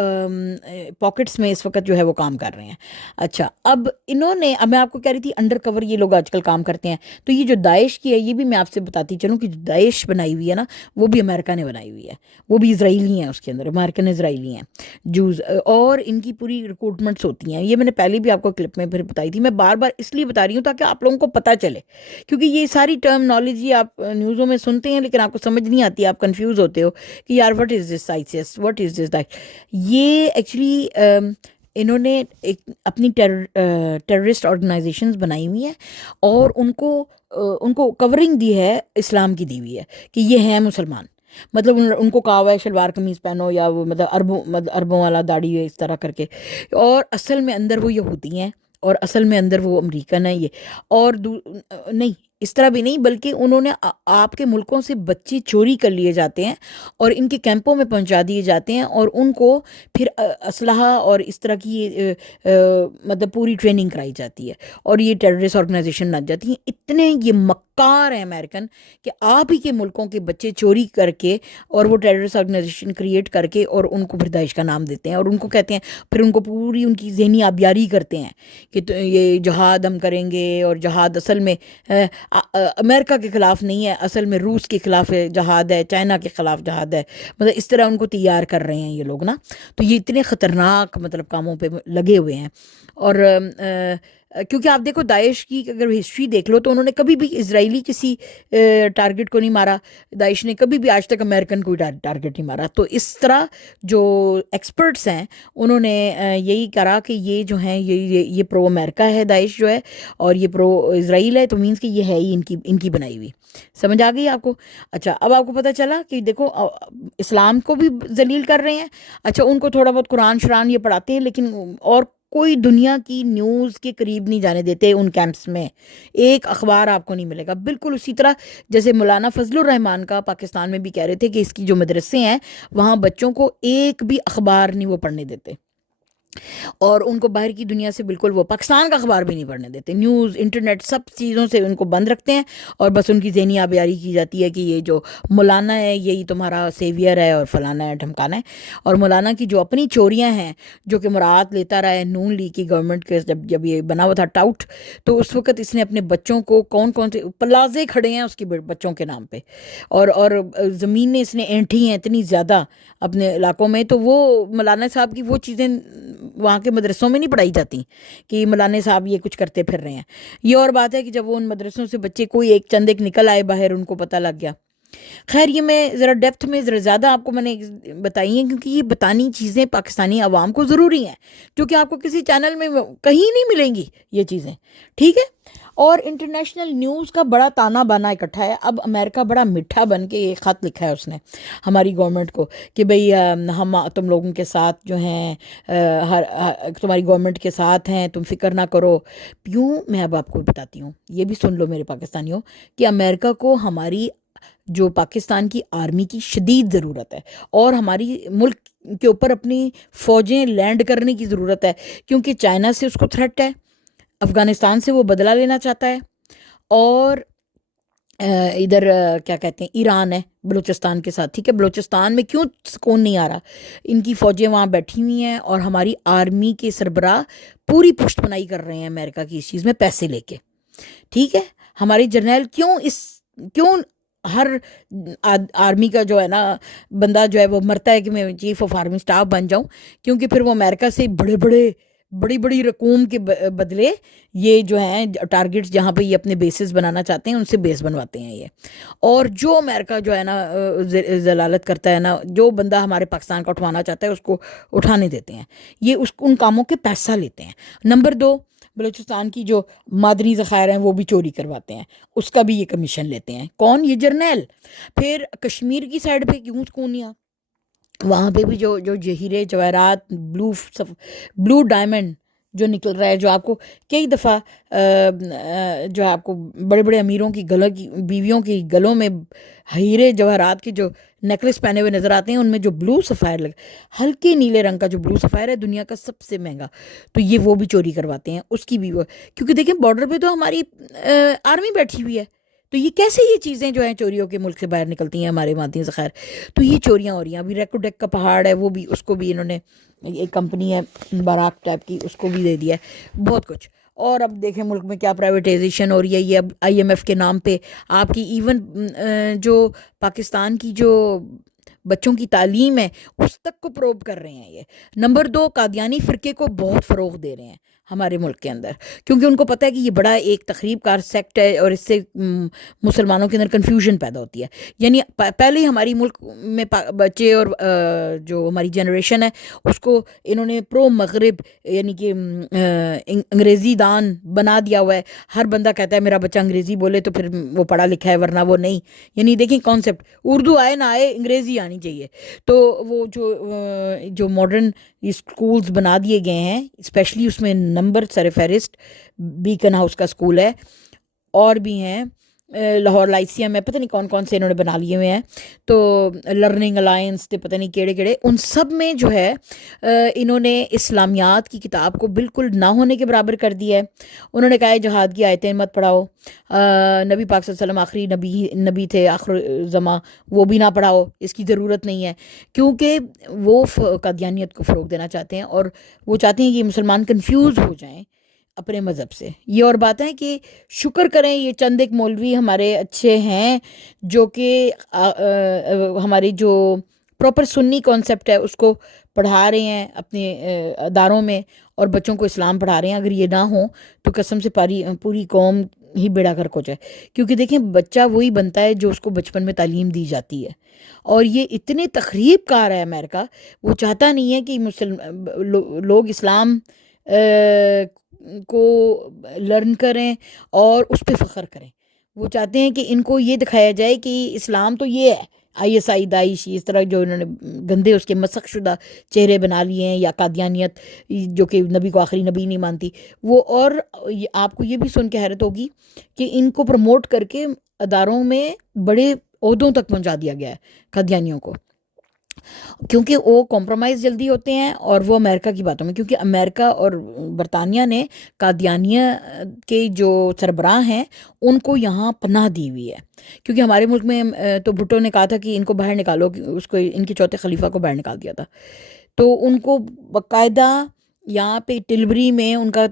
پاکٹس میں اس وقت جو ہے وہ کام کر رہے ہیں. اچھا، اب میں آپ کو کہہ رہی تھی انڈر کور یہ لوگ آج کل کام کرتے ہیں. تو یہ جو داعش کی ہے یہ بھی میں آپ سے بتاتی چلوں کہ جو داعش بنائی ہوئی ہے نا، وہ بھی امریکہ نے بنائی ہوئی ہے، وہ بھی اسرائیلی ہیں، اس کے اندر امریکن اسرائیلی ہیں جوز، اور ان کی پوری ریکروٹمنٹس ہوتی ہیں. یہ میں نے پہلے بھی آپ کو کلپ میں پھر بتائی تھی، میں بار بار اس لیے بتا رہی ہوں تاکہ آپ لوگوں کو پتہ چلے، کیونکہ یہ ساری ٹرمنالوجی آپ نیوزوں میں سنتے ہیں لیکن آپ کو سمجھ نہیں آتی، آپ کنفیوز ہوتے ہو کہ یار what is this ISIS، what is this that. یہ ایکچولی انہوں نے اپنی ٹیررسٹ آرگنائزیشنز بنائی ہوئی ہیں، اور ان کو کورنگ دی ہے، اسلام کی دی ہوئی ہے کہ یہ ہیں مسلمان. مطلب ان کو کہا ہوا ہے شلوار قمیض پہنو، یا وہ مطلب عربوں والا داڑھی ہے اس طرح کر کے، اور اصل میں اندر وہ یہودی ہیں، اور اصل میں اندر وہ امریکن ہے. یہ اور نہیں، اس طرح بھی نہیں، بلکہ انہوں نے آپ کے ملکوں سے بچے چوری کر لیے جاتے ہیں اور ان کے کیمپوں میں پہنچا دیے جاتے ہیں، اور ان کو پھر اسلحہ اور اس طرح کی مطلب پوری ٹریننگ کرائی جاتی ہے، اور یہ ٹیررسٹ آرگنائزیشن بن جاتی ہیں. اتنے یہ مکار ہیں امریکن کہ آپ ہی کے ملکوں کے بچے چوری کر کے اور وہ ٹیررسٹ آرگنائزیشن کریٹ کر کے، اور ان کو پھر داعش کا نام دیتے ہیں، اور ان کو کہتے ہیں، پھر ان کو پوری ان کی ذہنی آبیاری کرتے ہیں کہ یہ جہاد ہم کریں گے، اور جہاد اصل میں امریکہ کے خلاف نہیں ہے، اصل میں روس کے خلاف جہاد ہے، چائنا کے خلاف جہاد ہے. مطلب اس طرح ان کو تیار کر رہے ہیں یہ لوگ نا. تو یہ اتنے خطرناک مطلب کاموں پہ لگے ہوئے ہیں. اور کیونکہ آپ دیکھو داعش کی اگر ہسٹری دیکھ لو تو انہوں نے کبھی بھی اسرائیلی کسی ٹارگٹ کو نہیں مارا، داعش نے کبھی بھی آج تک امریکن کوئی ٹارگٹ نہیں مارا. تو اس طرح جو ایکسپرٹس ہیں انہوں نے یہی کرا کہ یہ جو ہیں یہ پرو امریکہ ہے داعش جو ہے، اور یہ پرو اسرائیل ہے، تو مینس کہ یہ ہے ہی ان کی بنائی ہوئی. سمجھ آ گئی آپ کو؟ اچھا، اب آپ کو پتہ چلا کہ دیکھو اسلام کو بھی ذلیل کر رہے ہیں. اچھا، ان کو تھوڑا بہت قرآن شران یہ پڑھاتے ہیں، لیکن اور کوئی دنیا کی نیوز کے قریب نہیں جانے دیتے ان کیمپس میں. ایک اخبار آپ کو نہیں ملے گا. بالکل اسی طرح جیسے مولانا فضل الرحمان کا پاکستان میں بھی کہہ رہے تھے کہ اس کی جو مدرسے ہیں وہاں بچوں کو ایک بھی اخبار نہیں وہ پڑھنے دیتے. اور ان کو باہر کی دنیا سے بالکل وہ پاکستان کا اخبار بھی نہیں پڑھنے دیتے، نیوز انٹرنیٹ سب چیزوں سے ان کو بند رکھتے ہیں، اور بس ان کی ذہنی آبیاری کی جاتی ہے کہ یہ جو مولانا ہے یہی تمہارا سیویئر ہے اور فلانا ہے ڈھمکانا ہے۔ اور مولانا کی جو اپنی چوریاں ہیں جو کہ مراعات لیتا رہا ہے نون لیگ کی گورنمنٹ کے، جب یہ بنا ہوا تھا ٹاؤٹ، تو اس وقت اس نے اپنے بچوں کو کون کون سے پلازے کھڑے ہیں اس کے بچوں کے نام پہ، اور زمینیں اس نے اینٹھی ہیں اتنی زیادہ اپنے علاقوں میں، تو وہ مولانا صاحب کی وہ چیزیں وہاں کے مدرسوں میں نہیں پڑھائی جاتی کہ مولانا صاحب یہ کچھ کرتے پھر رہے ہیں۔ یہ اور بات ہے کہ جب وہ ان مدرسوں سے بچے کوئی ایک چند ایک نکل آئے باہر، ان کو پتہ لگ گیا۔ خیر یہ میں ذرا ڈیپتھ میں ذرا زیادہ آپ کو میں نے بتائی ہیں کیونکہ یہ بتانی چیزیں پاکستانی عوام کو ضروری ہیں، جو کہ آپ کو کسی چینل میں کہیں نہیں ملیں گی یہ چیزیں، ٹھیک ہے۔ اور انٹرنیشنل نیوز کا بڑا تانا بانا اکٹھا ہے۔ اب امریکہ بڑا میٹھا بن کے ایک خط لکھا ہے اس نے ہماری گورنمنٹ کو کہ بھئی ہم تم لوگوں کے ساتھ جو ہیں تمہاری گورنمنٹ کے ساتھ ہیں، تم فکر نہ کرو۔ کیوں؟ میں اب آپ کو بتاتی ہوں، یہ بھی سن لو میرے پاکستانیوں، کہ امریکہ کو ہماری جو پاکستان کی آرمی کی شدید ضرورت ہے، اور ہماری ملک کے اوپر اپنی فوجیں لینڈ کرنے کی ضرورت ہے، کیونکہ چائنا سے اس کو تھریٹ ہے، افغانستان سے وہ بدلہ لینا چاہتا ہے، اور ادھر کیا کہتے ہیں ایران ہے بلوچستان کے ساتھ، ٹھیک ہے۔ بلوچستان میں کیوں سکون نہیں آ رہا؟ ان کی فوجیں وہاں بیٹھی ہوئی ہیں، اور ہماری آرمی کے سربراہ پوری پشت پناہی کر رہے ہیں امریکہ کی اس چیز میں پیسے لے کے، ٹھیک ہے۔ ہمارے جرنیل کیوں ہر آرمی کا جو ہے نا بندہ جو ہے وہ مرتا ہے کہ میں چیف آف آرمی اسٹاف بن جاؤں، کیونکہ پھر وہ امریکہ سے بڑی بڑی رقوم کے بدلے یہ جو ہیں ٹارگٹس جہاں پہ یہ اپنے بیسز بنانا چاہتے ہیں ان سے بیس بنواتے ہیں یہ۔ اور جو امریکہ جو ہے نا ضلالت کرتا ہے نا، جو بندہ ہمارے پاکستان کا اٹھوانا چاہتا ہے اس کو اٹھانے دیتے ہیں، یہ ان کاموں کے پیسہ لیتے ہیں۔ نمبر 2، بلوچستان کی جو معدنی ذخائر ہیں وہ بھی چوری کرواتے ہیں، اس کا بھی یہ کمیشن لیتے ہیں۔ کون؟ یہ جرنیل۔ پھر کشمیر کی سائڈ پہ کیوں سکون نہیں؟ وہاں پہ بھی جو ہیرے جواہرات بلو ڈائمنڈ جو نکل رہا ہے، جو آپ کو کئی دفعہ جو آپ کو بڑے بڑے امیروں کی بیویوں کی گلوں میں ہیرے جواہرات کے جو نیکلس پہنے ہوئے نظر آتے ہیں، ان میں جو بلو سفائر ہلکے نیلے رنگ کا جو بلو سفائر ہے دنیا کا سب سے مہنگا، تو یہ وہ بھی چوری کرواتے ہیں، اس کی بھی کیونکہ دیکھیں بارڈر پہ تو ہماری آرمی بیٹھی ہوئی ہے، تو یہ کیسے یہ چیزیں جو ہیں چوریوں کے ملک سے باہر نکلتی ہیں ہمارے معدنی ذخائر، تو یہ چوریاں ہو رہی ہیں۔ ابھی ریکوڈیک کا پہاڑ ہے وہ بھی، اس کو بھی انہوں نے ایک کمپنی ہے باراک ٹائپ کی، اس کو بھی دے دیا ہے، بہت کچھ۔ اور اب دیکھیں ملک میں کیا پرائیویٹائزیشن ہو رہی ہے، یہ اب IMF کے نام پہ آپ کی ایون جو پاکستان کی جو بچوں کی تعلیم ہے اس تک کو پروب کر رہے ہیں یہ۔ نمبر 2، قادیانی فرقے کو بہت فروغ دے رہے ہیں ہمارے ملک کے اندر، کیونکہ ان کو پتہ ہے کہ یہ بڑا ایک تخریب کار سیکٹ ہے، اور اس سے مسلمانوں کے اندر کنفیوژن پیدا ہوتی ہے۔ یعنی پہلے ہی ہماری ملک میں بچے اور جو ہماری جنریشن ہے اس کو انہوں نے پرو مغرب یعنی کہ انگریزی دان بنا دیا ہوا ہے۔ ہر بندہ کہتا ہے میرا بچہ انگریزی بولے تو پھر وہ پڑھا لکھا ہے، ورنہ وہ نہیں۔ یعنی دیکھیں کانسیپٹ، اردو آئے نہ آئے انگریزی آنی چاہیے۔ تو وہ جو ماڈرن اسکولز بنا دیے گئے ہیں، اسپیشلی اس میں نمبر سر فہرست بیکن ہاؤس کا اسکول ہے، اور بھی ہیں لاہور لائسیم ہے، پتہ نہیں کون کون سے انہوں نے بنا لیے ہوئے ہیں، تو لرننگ الائنس پتہ نہیں کیڑے ان سب میں جو ہے انہوں نے اسلامیات کی کتاب کو بالکل نہ ہونے کے برابر کر دیا ہے۔ انہوں نے کہا ہے جہاد کی آیتیں مت پڑھاؤ، نبی پاک صلی اللہ علیہ وسلم آخری نبی تھے آخر زماں، وہ بھی نہ پڑھاؤ، اس کی ضرورت نہیں ہے، کیونکہ وہ قادیانیت کو فروغ دینا چاہتے ہیں، اور وہ چاہتے ہیں کہ مسلمان کنفیوز ہو جائیں اپنے مذہب سے۔ یہ اور بات ہے کہ شکر کریں یہ چند ایک مولوی ہمارے اچھے ہیں جو کہ ہماری جو پراپر سنی کانسیپٹ ہے اس کو پڑھا رہے ہیں اپنے اداروں میں، اور بچوں کو اسلام پڑھا رہے ہیں۔ اگر یہ نہ ہوں تو قسم سے پوری قوم ہی بیڑا غرق ہو جائے، کیونکہ دیکھیں بچہ وہی بنتا ہے جو اس کو بچپن میں تعلیم دی جاتی ہے، اور یہ اتنے تخریب کار ہے امریکہ، وہ چاہتا نہیں ہے کہ لوگ اسلام کو لرن کریں اور اس پہ فخر کریں۔ وہ چاہتے ہیں کہ ان کو یہ دکھایا جائے کہ اسلام تو یہ ہے، ISI داعش اس طرح جو انہوں نے گندے اس کے مسخ شدہ چہرے بنا لیے ہیں، یا قادیانیت جو کہ نبی کو آخری نبی نہیں مانتی وہ۔ اور آپ کو یہ بھی سن کے حیرت ہوگی کہ ان کو پروموٹ کر کے اداروں میں بڑے عہدوں تک پہنچا دیا گیا ہے قادیانیوں کو۔ کیونکہ وہ کمپرومائز جلدی ہوتے ہیں، اور وہ امریکہ کی باتوں میں، کیونکہ امریکہ اور برطانیہ نے قادیانیہ کے جو سربراہ ہیں ان کو یہاں پناہ دی ہوئی ہے، کیونکہ ہمارے ملک میں تو بھٹو نے کہا تھا کہ ان کو باہر نکالو، اس کو ان کے چوتھے خلیفہ کو باہر نکال دیا تھا، تو ان کو باقاعدہ یہاں پہ ٹلبری میں ان کا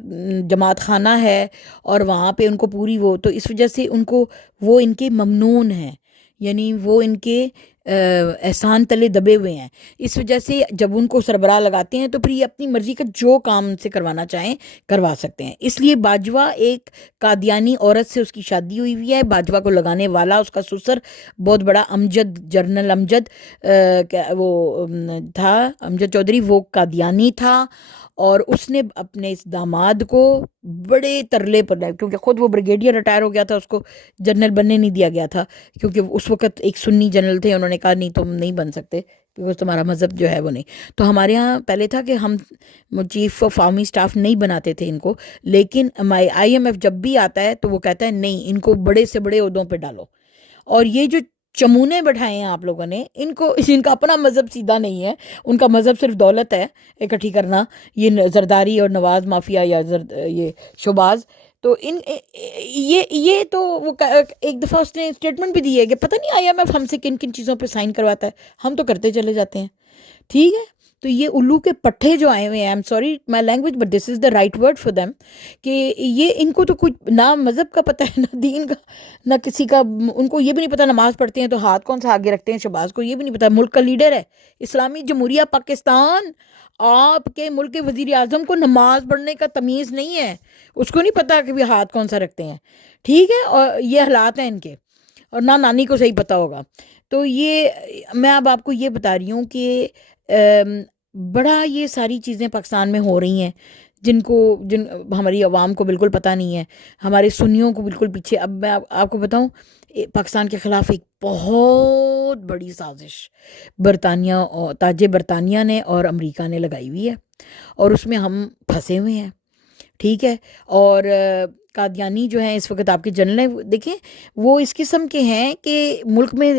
جماعت خانہ ہے، اور وہاں پہ ان کو پوری وہ، تو اس وجہ سے ان کو وہ ان کے ممنون ہیں، یعنی وہ ان کے احسان تلے دبے ہوئے ہیں، اس وجہ سے جب ان کو سربراہ لگاتے ہیں تو پھر یہ اپنی مرضی کا جو کام ان سے کروانا چاہیں کروا سکتے ہیں۔ اس لیے باجوہ ایک قادیانی عورت سے اس کی شادی ہوئی ہے، باجوہ کو لگانے والا اس کا سسر بہت بڑا امجد، جنرل امجد وہ تھا، امجد چودھری، وہ قادیانی تھا، اور اس نے اپنے اس داماد کو بڑے ترلے پر، کیونکہ خود وہ بریگیڈیئر ریٹائر ہو گیا تھا، اس کو جنرل بننے نہیں دیا گیا تھا، کیونکہ اس وقت ایک سنی جنرل تھے، انہوں نے کہا نہیں تم نہیں بن سکتے کیونکہ تمہارا مذہب جو ہے وہ نہیں۔ تو ہمارے ہاں پہلے تھا کہ ہم چیف آف آرمی سٹاف نہیں بناتے تھے ان کو، لیکن IMF جب بھی آتا ہے تو وہ کہتا ہے نہیں، ان کو بڑے سے بڑے عہدوں پہ ڈالو۔ اور یہ جو چمونے بٹھائے ہیں آپ لوگوں نے، ان کا اپنا مذہب سیدھا نہیں ہے، ان کا مذہب صرف دولت ہے اکٹھی کرنا، یہ زرداری اور نواز مافیا یا یہ شوباز، تو یہ تو وہ ایک دفعہ اس نے اسٹیٹمنٹ بھی دی ہے کہ پتہ نہیں IMF ہم سے کن کن چیزوں پہ سائن کرواتا ہے، ہم تو کرتے چلے جاتے ہیں، ٹھیک ہے۔ تو یہ الو کے پٹھے جو آئے ہوئے ہیں، I'm sorry my language but this is the right word for them، کہ یہ ان کو تو کچھ نہ مذہب کا پتہ ہے، نہ دین کا، نہ کسی کا، ان کو یہ بھی نہیں پتہ نماز پڑھتے ہیں تو ہاتھ کون سا آگے رکھتے ہیں، شہباز کو یہ بھی نہیں پتہ، ملک کا لیڈر ہے اسلامی جمہوریہ پاکستان، آپ کے ملک کے وزیر اعظم کو نماز پڑھنے کا تمیز نہیں ہے، اس کو نہیں پتہ کہ بھی ہاتھ کون سا رکھتے ہیں، ٹھیک ہے، اور یہ حالات ہیں ان کے، اور نہ نانی کو صحیح پتہ ہوگا۔ تو یہ میں اب آپ کو یہ بتا رہی ہوں کہ بڑا یہ ساری چیزیں پاکستان میں ہو رہی ہیں جن ہماری عوام کو بالکل پتہ نہیں ہے، ہمارے سنیوں کو بالکل پیچھے۔ اب میں آپ کو بتاؤں، پاکستان کے خلاف ایک بہت بڑی سازش تاج برطانیہ نے اور امریکہ نے لگائی ہوئی ہے، اور اس میں ہم پھنسے ہوئے ہیں، ٹھیک ہے۔ اور قادیانی جو ہیں اس وقت آپ کے جنرل دیکھیں، وہ اس قسم کے ہیں کہ ملک میں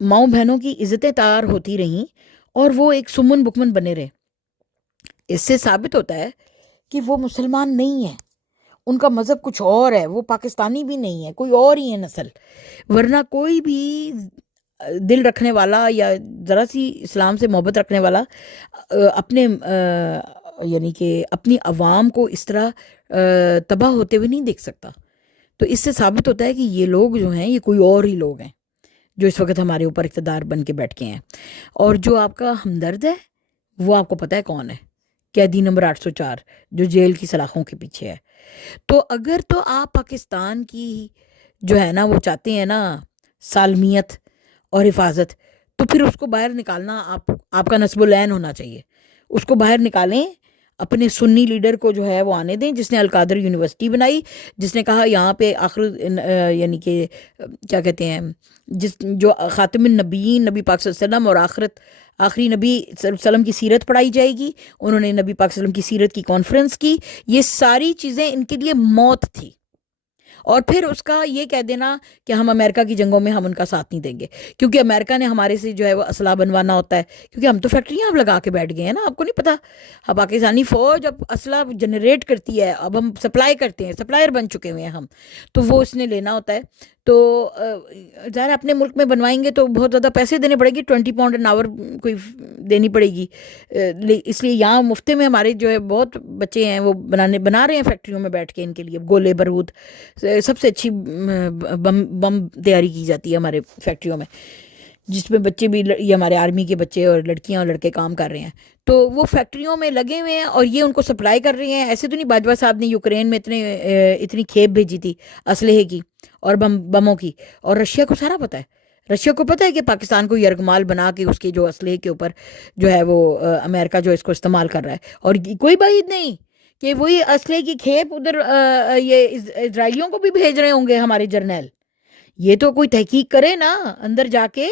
ماؤں بہنوں کی عزتیں تار ہوتی رہیں اور وہ ایک سمن بکمن بنے رہے۔ اس سے ثابت ہوتا ہے کہ وہ مسلمان نہیں ہیں، ان کا مذہب کچھ اور ہے، وہ پاکستانی بھی نہیں ہے، کوئی اور ہی ہے نسل، ورنہ کوئی بھی دل رکھنے والا یا ذرا سی اسلام سے محبت رکھنے والا اپنے یعنی کہ اپنی عوام کو اس طرح تباہ ہوتے ہوئے نہیں دیکھ سکتا۔ تو اس سے ثابت ہوتا ہے کہ یہ لوگ جو ہیں یہ کوئی اور ہی لوگ ہیں جو اس وقت ہمارے اوپر اقتدار بن کے بیٹھ کے ہیں۔ اور جو آپ کا ہمدرد ہے وہ آپ کو پتہ ہے کون ہے، قیدی نمبر 804 جو جیل کی سلاخوں کے پیچھے ہے۔ تو اگر تو آپ پاکستان کی جو ہے نا وہ چاہتے ہیں نا سالمیت اور حفاظت، تو پھر اس کو باہر نکالنا آپ کا نصب العین ہونا چاہیے، اس کو باہر نکالیں، اپنے سنی لیڈر کو جو ہے وہ آنے دیں، جس نے القادر یونیورسٹی بنائی، جس نے کہا یہاں پہ یعنی کہ کیا کہتے ہیں، جو خاتم النبیین نبی پاک صلی اللہ علیہ وسلم اور آخری نبی صلی اللہ علیہ وسلم کی سیرت پڑھائی جائے گی، انہوں نے نبی پاک صلی اللہ علیہ وسلم کی سیرت کی کانفرنس کی، یہ ساری چیزیں ان کے لیے موت تھی۔ اور پھر اس کا یہ کہہ دینا کہ ہم امریکہ کی جنگوں میں ہم ان کا ساتھ نہیں دیں گے، کیونکہ امریکہ نے ہمارے سے جو ہے وہ اسلحہ بنوانا ہوتا ہے، کیونکہ ہم تو فیکٹریاں اب لگا کے بیٹھ گئے ہیں نا، آپ کو نہیں پتہ، اب پاکستانی فوج اب اسلحہ جنریٹ کرتی ہے، اب ہم سپلائی کرتے ہیں، سپلائر بن چکے ہوئے ہیں ہم، تو وہ اس نے لینا ہوتا ہے۔ تو ظاہر اپنے ملک میں بنوائیں گے تو بہت زیادہ پیسے دینے پڑے گی، 20 پاؤنڈ an hour کوئی دینی پڑے گی، اس لیے یہاں مفتے میں ہمارے جو ہے بہت بچے ہیں وہ بنا رہے ہیں فیکٹریوں میں بیٹھ کے، ان کے لیے گولے بارود، سب سے اچھی بم تیاری کی جاتی ہے ہمارے فیکٹریوں میں، جس میں بچے بھی یہ ہمارے آرمی کے بچے اور لڑکیاں اور لڑکے کام کر رہے ہیں، تو وہ فیکٹریوں میں لگے ہوئے ہیں اور یہ ان کو سپلائی کر رہے ہیں۔ ایسے تو نہیں باجوہ صاحب نے یوکرین میں اتنی کھیپ بھیجی تھی اسلحے کی اور بموں کی، اور رشیا کو سارا پتہ ہے، رشیا کو پتہ ہے کہ پاکستان کو یرغمال بنا کے اس کے جو اسلحے کے اوپر جو ہے وہ امریکہ جو اس کو استعمال کر رہا ہے، اور کوئی بعید نہیں کہ وہی اسلحے کی کھیپ ادھر یہ اسرائیلیوں کو بھی بھیج رہے ہوں گے ہمارے جرنیل۔ یہ تو کوئی تحقیق کرے نا اندر جا کے،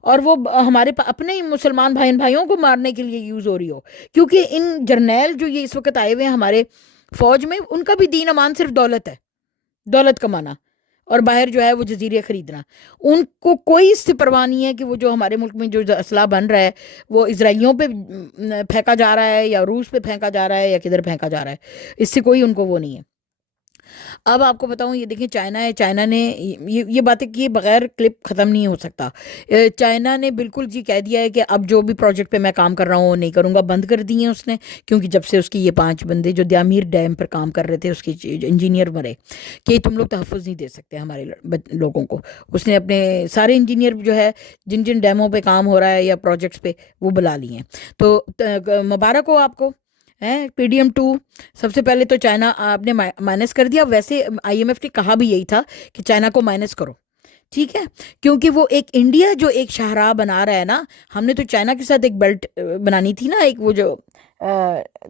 اور وہ ہمارے اپنے ہی مسلمان بھائیوں کو مارنے کے لیے یوز ہو رہی ہو، کیونکہ ان جرنیل جو یہ اس وقت آئے ہوئے ہیں ہمارے فوج میں، ان کا بھی دین امان صرف دولت ہے، دولت کمانا، اور باہر جو ہے وہ جزیرے خریدنا. ان کو کوئی اس سے پرواہ نہیں ہے کہ وہ جو ہمارے ملک میں جو اسلحہ بن رہا ہے وہ اسرائیلیوں پہ پھینکا جا رہا ہے یا روس پہ پھینکا جا رہا ہے یا کدھر پھینکا جا رہا ہے. اس سے کوئی ان کو وہ نہیں ہے. اب آپ کو بتاؤں، یہ دیکھیں چائنا ہے، چائنا نے یہ باتیں کیے بغیر کلپ ختم نہیں ہو سکتا. چائنا نے بالکل جی کہہ دیا ہے کہ اب جو بھی پروجیکٹ پہ میں کام کر رہا ہوں وہ نہیں کروں گا، بند کر دی ہیں اس نے. کیونکہ جب سے اس کی یہ 5 بندے جو دیامیر ڈیم پر کام کر رہے تھے اس کی انجینئر مرے کہ تم لوگ تحفظ نہیں دے سکتے ہمارے لوگوں کو. اس نے اپنے سارے انجینئر جو ہے جن جن ڈیموں پہ کام ہو رہا ہے یا پروجیکٹس پہ وہ بلا لیے ہیں. تو مبارک ہو آپ کو. PDM2 سب سے پہلے تو چائنا آپ نے مائنس کر دیا. ویسے IMF نے کہا بھی یہی تھا کہ چائنا کو مائنس کرو، ٹھیک ہے، کیونکہ وہ ایک انڈیا جو ایک شاہراہ بنا رہا ہے نا. ہم نے تو چائنا کے ساتھ ایک بیلٹ بنانی تھی نا، ایک وہ جو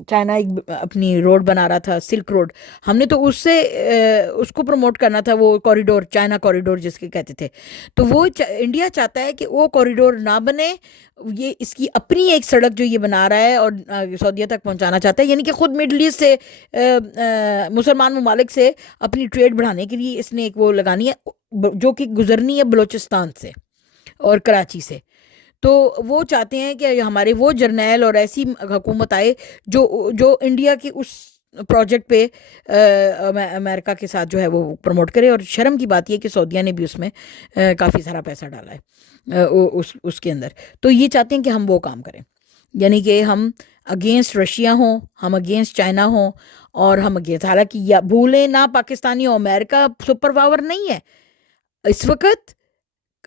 چائنا ایک اپنی روڈ بنا رہا تھا، سلک روڈ. ہم نے تو اس کو پروموٹ کرنا تھا، وہ کوریڈور، چائنا کوریڈور جس کے کہتے تھے. تو وہ انڈیا چاہتا ہے کہ وہ کوریڈور نہ بنے. یہ اس کی اپنی ایک سڑک جو یہ بنا رہا ہے اور سعودیہ تک پہنچانا چاہتا ہے، یعنی کہ خود مڈل ایسٹ سے مسلمان ممالک سے اپنی ٹریڈ بڑھانے کے لیے اس نے ایک وہ لگانی ہے جو کہ گزرنی ہے بلوچستان سے اور کراچی سے. تو وہ چاہتے ہیں کہ ہمارے وہ جرنیل اور ایسی حکومت آئے جو انڈیا کی اس پروجیکٹ پہ امریکہ کے ساتھ جو ہے وہ پروموٹ کرے. اور شرم کی بات یہ کہ سعودیہ نے بھی اس میں کافی سارا پیسہ ڈالا ہے اس کے اندر. تو یہ چاہتے ہیں کہ ہم وہ کام کریں، یعنی کہ ہم اگینسٹ رشیا ہوں، ہم اگینسٹ چائنا ہوں، اور ہم اگینسٹ، حالانکہ بھولیں نہ پاکستانی ہوں، امریکہ سپر پاور نہیں ہے اس وقت.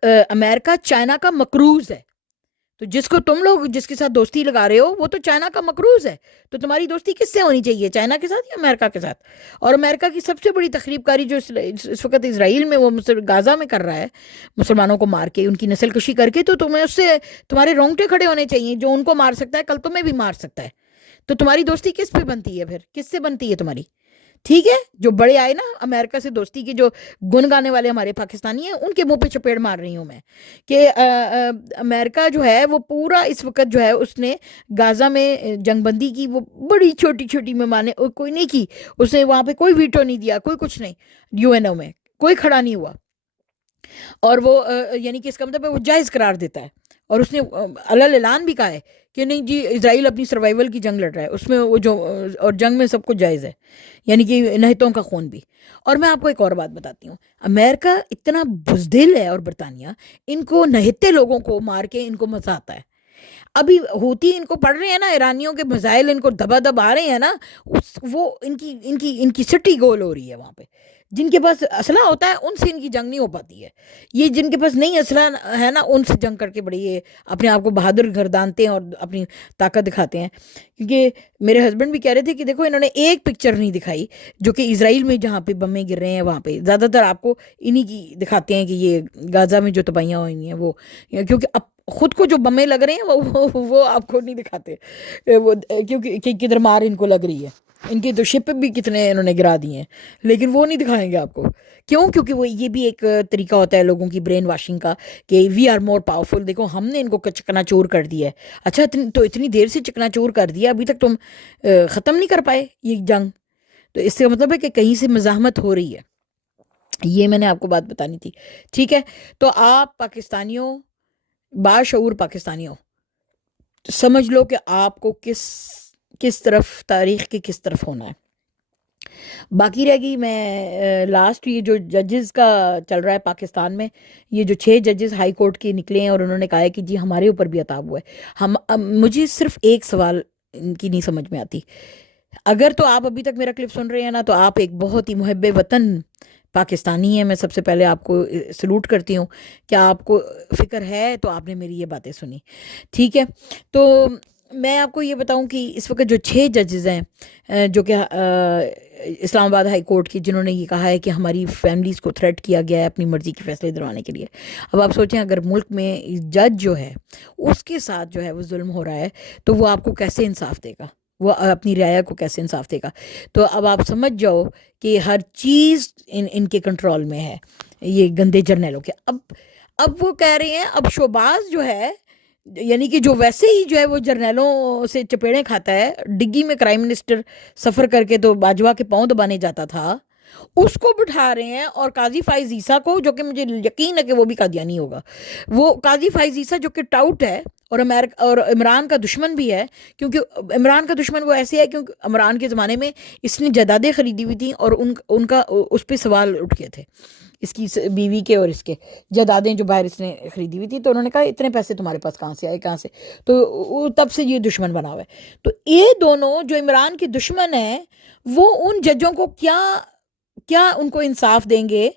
امریکہ چائنا کا مقروض ہے. تو جس کو تم لوگ جس کے ساتھ دوستی لگا رہے ہو وہ تو چائنا کا مقروض ہے. تو تمہاری دوستی کس سے ہونی چاہیے، چائنا کے ساتھ یا امریکہ کے ساتھ؟ اور امریکہ کی سب سے بڑی تخریب کاری جو اس وقت اسرائیل میں وہ غازہ میں کر رہا ہے، مسلمانوں کو مار کے ان کی نسل کشی کر کے، تو تمہیں اس سے تمہارے رونگٹے کھڑے ہونے چاہیے. جو ان کو مار سکتا ہے کل تمہیں بھی مار سکتا ہے. تو تمہاری دوستی کس پہ بنتی ہے پھر، کس سے بنتی ہے تمہاری؟ ٹھیک ہے، جو بڑے آئے نا امریکہ سے دوستی کے، جو گن گانے والے ہمارے پاکستانی ہیں، ان کے منہ پہ چپیڑ مار رہی ہوں میں کہ امریکہ جو ہے وہ پورا اس وقت جو ہے اس نے غازہ میں جنگ بندی کی وہ بڑی چھوٹی چھوٹی مہمانیں کوئی نہیں کی. اس نے وہاں پہ کوئی ویٹو نہیں دیا، کوئی کچھ نہیں، UNO میں کوئی کھڑا نہیں ہوا. اور وہ یعنی کہ اس کا مطلب ہے وہ جائز قرار دیتا ہے. اور اس نے علل اعلان بھی کہا ہے کہ نہیں جی اسرائیل اپنی سروائیول کی جنگ لڑ رہا ہے، اس میں وہ جو اور جنگ میں سب کچھ جائز ہے، یعنی کہ نہتوں کا خون بھی. اور میں آپ کو ایک اور بات بتاتی ہوں، امریکہ اتنا بزدل ہے اور برطانیہ، ان کو نہتے لوگوں کو مار کے ان کو مزہ آتا ہے. ابھی ہوتی ان کو پڑھ رہے ہیں نا، ایرانیوں کے میزائل ان کو دبا دب آ رہے ہیں نا، وہ ان کی سٹی گول ہو رہی ہے وہاں پہ. جن کے پاس اسلحہ ہوتا ہے ان سے ان کی جنگ نہیں ہو پاتی ہے. یہ جن کے پاس نہیں اسلحہ ہے نا، ان سے جنگ کر کے بڑی یہ اپنے آپ کو بہادر گردانتے ہیں اور اپنی طاقت دکھاتے ہیں. کیونکہ میرے ہسبینڈ بھی کہہ رہے تھے کہ دیکھو انہوں نے ایک پکچر نہیں دکھائی جو کہ اسرائیل میں جہاں پہ بمیں گر رہے ہیں وہاں پہ زیادہ تر آپ کو انہی کی دکھاتے ہیں کہ یہ غازہ میں جو تباہیاں ہوئی ہیں وہ، کیونکہ اب خود کو جو بمیں لگ رہے ہیں وہ آپ کو نہیں دکھاتے، وہ کیونکہ کدھر مار ان کو لگ رہی ہے. ان کے تو شپ بھی کتنے انہوں نے گرا دیے ہیں، لیکن وہ نہیں دکھائیں گے آپ کو. کیوں؟ کیونکہ وہ یہ بھی ایک طریقہ ہوتا ہے لوگوں کی برین واشنگ کا کہ وی آر مور پاورفل. دیکھو ہم نے ان کو چکنا چور کر دیا ہے. اچھا تو اتنی دیر سے چکنا چور کر دیا، ابھی تک تم ختم نہیں کر پائے یہ جنگ. تو اس سے مطلب ہے کہ کہیں سے مزاحمت ہو رہی ہے. یہ میں نے آپ کو بات بتانی تھی، ٹھیک ہے. تو آپ پاکستانیوں، باشعور پاکستانیوں، سمجھ لو کہ آپ کو کس طرف تاریخ کے کس طرف ہونا ہے. باقی رہ گئی میں لاسٹ یہ جو ججز کا چل رہا ہے پاکستان میں، یہ جو 6 ججز ہائی کورٹ کے نکلے ہیں اور انہوں نے کہا ہے کہ جی ہمارے اوپر بھی عطاب ہوا ہے. مجھے صرف ایک سوال ان کی نہیں سمجھ میں آتی. اگر تو آپ ابھی تک میرا کلپ سن رہے ہیں نا، تو آپ ایک بہت ہی محب وطن پاکستانی ہیں. میں سب سے پہلے آپ کو سلوٹ کرتی ہوں کہ آپ کو فکر ہے تو آپ نے میری یہ باتیں سنی، ٹھیک ہے. تو میں آپ کو یہ بتاؤں کہ اس وقت جو 6 ججز ہیں جو کہ اسلام آباد ہائی کورٹ کی، جنہوں نے یہ کہا ہے کہ ہماری فیملیز کو تھریٹ کیا گیا ہے اپنی مرضی کے فیصلے دلوانے کے لیے. اب آپ سوچیں اگر ملک میں جج جو ہے اس کے ساتھ جو ہے وہ ظلم ہو رہا ہے تو وہ آپ کو کیسے انصاف دے گا، وہ اپنی رعایا کو کیسے انصاف دے گا. تو اب آپ سمجھ جاؤ کہ ہر چیز ان کے کنٹرول میں ہے، یہ گندے جرنیلوں کے. اب وہ کہہ رہے ہیں، اب شوباز جو ہے، یعنی کہ جو ویسے ہی جو ہے وہ جرنیلوں سے چپیڑیں کھاتا ہے، ڈگی میں کرائم منسٹر سفر کر کے تو باجوہ کے پاؤں دبانے جاتا تھا، اس کو بٹھا رہے ہیں، اور قاضی فائز عیسیٰ کو، جو کہ مجھے یقین ہے کہ وہ بھی قادیانی ہوگا، وہ قاضی فائز عیسیٰ جو کہ ٹاؤٹ ہے اور اور عمران کا دشمن بھی ہے، کیونکہ عمران کا دشمن وہ ایسے ہے کیونکہ عمران کے زمانے میں اس نے جائیدادیں خریدی ہوئی تھیں، اور ان کا اس پہ سوال اٹھ گئے تھے، اس کی بیوی کے اور اس کے جائیدادیں جو باہر اس نے خریدی ہوئی تھی، تو انہوں نے کہا اتنے پیسے تمہارے پاس کہاں سے آئے، کہاں سے، تو تب سے یہ دشمن بنا ہوا ہے۔ تو یہ دونوں جو عمران کے دشمن ہیں، وہ ان ججوں کو کیا ان کو انصاف دیں گے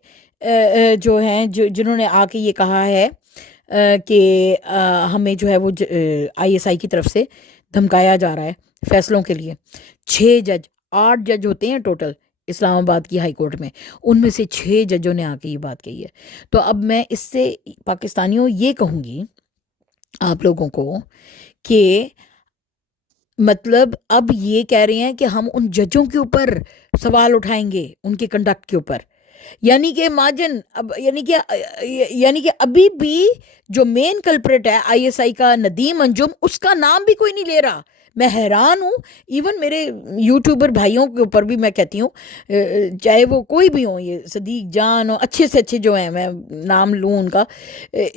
جو ہیں جنہوں نے آ کے یہ کہا ہے کہ ہمیں جو ہے وہ آئی ایس آئی کی طرف سے دھمکایا جا رہا ہے فیصلوں کے لیے۔ 8 جج ہوتے ہیں ٹوٹل اسلام آباد کی ہائی کورٹ میں، ان میں سے 6 ججوں نے آ کے یہ بات کہی ہے۔ تو اب میں اس سے پاکستانیوں یہ کہوں گی آپ لوگوں کو کہ مطلب اب یہ کہہ رہے ہیں کہ ہم ان ججوں کے اوپر سوال اٹھائیں گے، ان کے کنڈکٹ کے اوپر، یعنی کہ ماجن اب یعنی کہ ابھی بھی جو مین کلپریٹ ہے آئی ایس آئی کا ندیم انجم، اس کا نام بھی کوئی نہیں لے رہا۔ میں حیران ہوں، ایون میرے یوٹیوبر بھائیوں کے اوپر بھی میں کہتی ہوں، چاہے وہ کوئی بھی ہوں، یہ صدیق جان اور اچھے سے اچھے جو ہیں، میں نام لوں ان کا،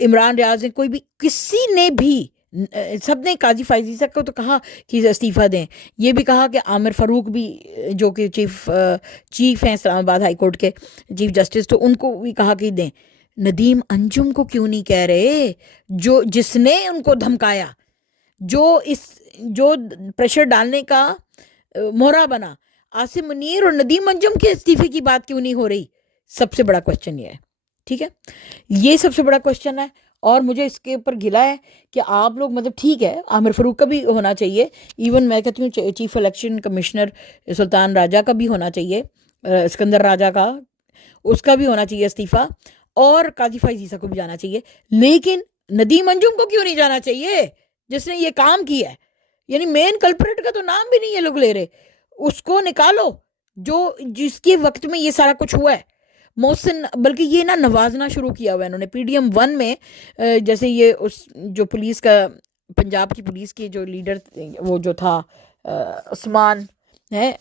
عمران ریاض نے، کوئی بھی، کسی نے بھی، سب نے قاضی فائز عیسیٰ کو تو کہا کہ استعفیٰ دیں، یہ بھی کہا کہ عامر فاروق بھی جو کہ چیف ہیں اسلام آباد ہائی کورٹ کے چیف جسٹس، تو ان کو بھی کہا کہ دیں۔ ندیم انجم کو کیوں نہیں کہہ رہے، جس نے ان کو دھمکایا، جو پریشر ڈالنے کا مہرا بنا؟ عاصم منیر اور ندیم انجم کے استعفے کی بات کیوں نہیں ہو رہی؟ سب سے بڑا کوشچن یہ ہے، ٹھیک ہے، یہ سب سے بڑا کوشچن ہے۔ اور مجھے اس کے اوپر گلا ہے کہ آپ لوگ مطلب ٹھیک ہے عامر فاروق کا بھی ہونا چاہیے، ایون میں کہتی ہوں چیف الیکشن کمشنر سلطان راجہ کا بھی ہونا چاہیے، اسکندر راجہ کا، اس کا بھی ہونا چاہیے استعفیٰ، اور قاضی فائز عیسیٰ کو بھی جانا چاہیے، لیکن ندیم انجم کو کیوں نہیں جانا چاہیے جس نے یہ کام کیا ہے؟ یعنی مین کلپریٹ کا تو نام بھی نہیں یہ لوگ لے رہے، اس کو نکالو جس کے وقت میں یہ سارا کچھ ہوا ہے۔ محسن، بلکہ یہ نوازنا شروع کیا ہوا ہے انہوں نے پی ڈی ایم 1 میں، جیسے یہ جو پولیس کا، پنجاب کی پولیس کے جو لیڈر وہ جو تھا عثمان ہے،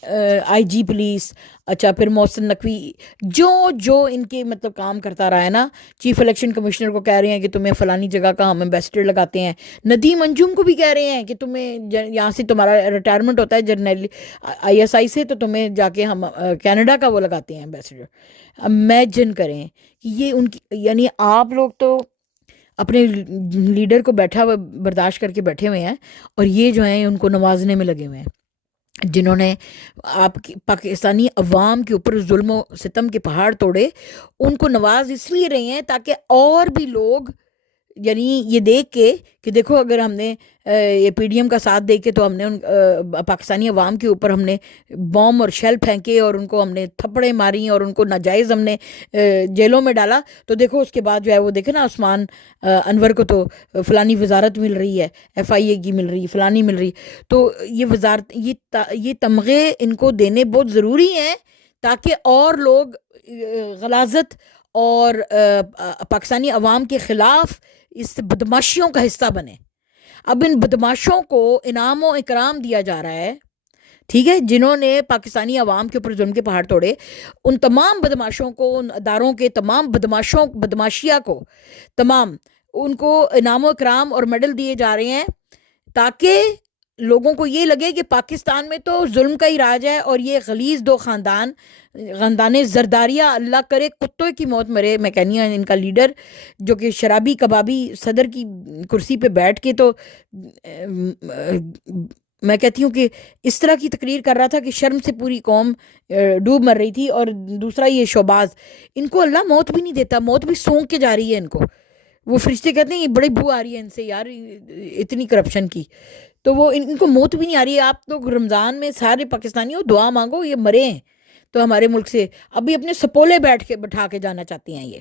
آئی جی پولیس، اچھا پھر محسن نقوی، جو ان کے مطلب کام کرتا رہا ہے نا، چیف الیکشن کمشنر کو کہہ رہے ہیں کہ تمہیں فلانی جگہ کا ہم ایمبیسڈر لگاتے ہیں، ندیم انجم کو بھی کہہ رہے ہیں کہ تمہیں یہاں سے تمہارا ریٹائرمنٹ ہوتا ہے جرنیل آئی ایس آئی سے، تو تمہیں جا کے ہم کینیڈا کا وہ لگاتے ہیں ایمبیسڈر۔ امیجن کریں کہ یہ ان کی، یعنی آپ لوگ تو اپنے لیڈر کو بیٹھا ہوا برداشت کر کے بیٹھے ہوئے ہیں، اور یہ جو ہیں ان کو نوازنے میں لگے ہوئے ہیں، جنہوں نے آپ کی پاکستانی عوام کے اوپر ظلم و ستم کے پہاڑ توڑے، ان کو نواز اس لیے رہے ہیں تاکہ اور بھی لوگ یعنی یہ دیکھ کے کہ دیکھو اگر ہم نے یہ پی ڈی ایم کا ساتھ دے کے تو ہم نے پاکستانی عوام کے اوپر ہم نے بوم اور شیل پھینکے اور ان کو ہم نے تھپڑیں ماری اور ان کو ناجائز ہم نے جیلوں میں ڈالا، تو دیکھو اس کے بعد جو ہے وہ دیکھے نا عثمان انور کو تو فلانی وزارت مل رہی ہے، ایف آئی اے کی مل رہی، فلانی مل رہی، تو یہ وزارت یہ تمغے ان کو دینے بہت ضروری ہیں تاکہ اور لوگ غلاظت اور پاکستانی عوام کے خلاف اس بدماشیوں کا حصہ بنے۔ اب ان بدماشوں کو انعام و اکرام دیا جا رہا ہے، ٹھیک ہے، جنہوں نے پاکستانی عوام کے اوپر ظلم کے پہاڑ توڑے، ان تمام بدماشوں کو، ان اداروں کے تمام بدماشیہ کو، تمام ان کو انعام و اکرام اور میڈل دیے جا رہے ہیں تاکہ لوگوں کو یہ لگے کہ پاکستان میں تو ظلم کا ہی راج ہے، اور یہ غلیظ دو خاندان زرداریہ، اللہ کرے کتوں کی موت مرے، میں کہنی ہوں ان کا لیڈر جو کہ شرابی کبابی صدر کی کرسی پہ بیٹھ کے، تو میں کہتی ہوں کہ اس طرح کی تقریر کر رہا تھا کہ شرم سے پوری قوم ڈوب مر رہی تھی۔ اور دوسرا یہ شوباز، ان کو اللہ موت بھی نہیں دیتا، موت بھی سونک کے جا رہی ہے ان کو، وہ فرشتے کہتے ہیں یہ بڑی بو آ رہی ہے ان سے یار، اتنی کرپشن کی، تو وہ ان کو موت بھی نہیں آ رہی ہے۔ آپ لوگ رمضان میں سارے پاکستانیوں دعا مانگو یہ مرے ہیں تو ہمارے ملک سے، ابھی اپنے سپولے بٹھا کے جانا چاہتے ہیں یہ،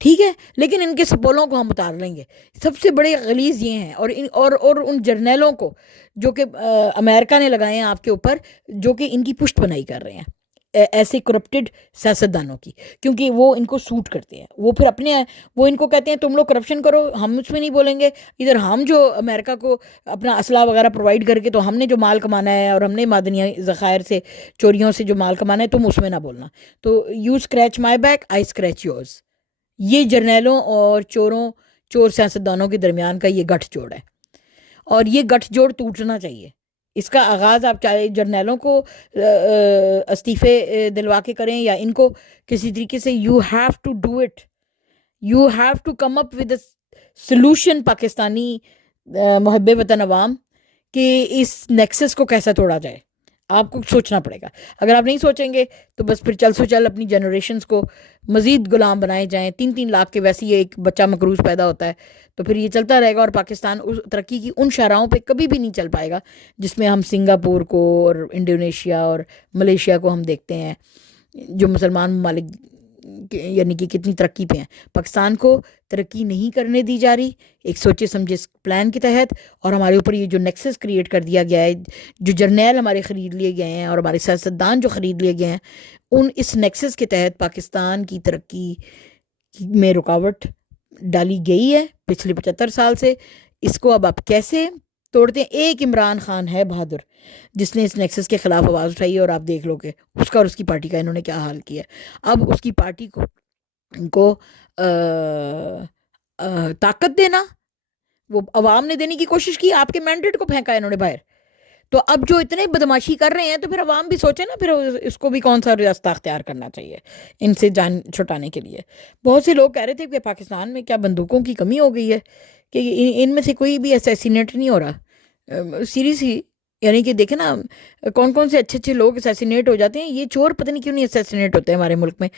ٹھیک ہے، لیکن ان کے سپولوں کو ہم اتار لیں گے۔ سب سے بڑے غلیظ یہ ہیں، اور ان جرنیلوں کو جو کہ امریکہ نے لگائے ہیں آپ کے اوپر، جو کہ ان کی پشت بنائی کر رہے ہیں، ایسے کرپٹڈ سیاستدانوں کی، کیونکہ وہ ان کو سوٹ کرتے ہیں. وہ پھر اپنے وہ ان کو کہتے ہیں تم لوگ کرپشن کرو، ہم اس میں نہیں بولیں گے. ادھر ہم جو امریکہ کو اپنا اسلحہ وغیرہ پرووائڈ کر کے، تو ہم نے جو مال کمانا ہے اور ہم نے معدنی ذخائر سے چوریوں سے جو مال کمانا ہے، تم اس میں نہ بولنا. تو you scratch my back, I scratch yours. یہ جرنیلوں اور چور سیاستدانوں کے درمیان کا یہ گٹھ جوڑ ہے، اور یہ گٹھ جوڑ ٹوٹنا چاہیے. اس کا آغاز آپ چاہے جرنیلوں کو استعفے دلوا کے کریں، یا ان کو کسی طریقے سے you have to do it, you have to come up with a solution. Pakistani محب وطن عوام، کہ اس نیکسس کو کیسا توڑا جائے. آپ کو سوچنا پڑے گا. اگر آپ نہیں سوچیں گے تو بس پھر چل سو چل اپنی جنریشنز کو مزید غلام بنائے جائیں. 3 لاکھ کے ویسے ہی ایک بچہ مقروض پیدا ہوتا ہے، تو پھر یہ چلتا رہے گا، اور پاکستان اس ترقی کی ان شاہراہوں پہ کبھی بھی نہیں چل پائے گا جس میں ہم سنگاپور کو اور انڈونیشیا اور ملیشیا کو ہم دیکھتے ہیں، جو مسلمان ممالک یعنی کہ کتنی ترقی پہ ہیں. پاکستان کو ترقی نہیں کرنے دی جا رہی ایک سوچے سمجھے پلان کے تحت. اور ہمارے اوپر یہ جو نیکسس کریٹ کر دیا گیا ہے، جو جرنیل ہمارے خرید لیے گئے ہیں اور ہمارے سیاستدان جو خرید لیے گئے ہیں، اس نیکسس کے تحت پاکستان کی ترقی میں رکاوٹ ڈالی گئی ہے پچھلے 75 سال سے. اس کو اب آپ کیسے توڑتے ہیں؟ ایک عمران خان ہے بہادر، جس نے اس نیکسس کے خلاف آواز اٹھائی ہے، اور آپ دیکھ لو کہ اس کا اور اس کی پارٹی کا انہوں نے کیا حال کیا ہے. اب اس کی پارٹی کو طاقت دینا، وہ عوام نے دینے کی کوشش کی، آپ کے مینڈیٹ کو پھینکا انہوں نے باہر. تو اب جو اتنے بدماشی کر رہے ہیں، تو پھر عوام بھی سوچے نا، پھر اس کو بھی کون سا راستہ اختیار کرنا چاہیے ان سے جان چھٹانے کے لیے. بہت سے لوگ کہہ رہے تھے کہ پاکستان میں کیا بندوقوں کی کمی ہو گئی ہے، کہ ان میں سے کوئی بھی اسیسینیٹ نہیں ہو رہا. سیریسلی، یعنی کہ دیکھیں نا کون کون سے اچھے لوگ اسیسینیٹ ہو جاتے ہیں. یہ چور پتہ نہیں کیوں نہیں اسیسینیٹ ہوتے ہیں ہمارے ملک میں.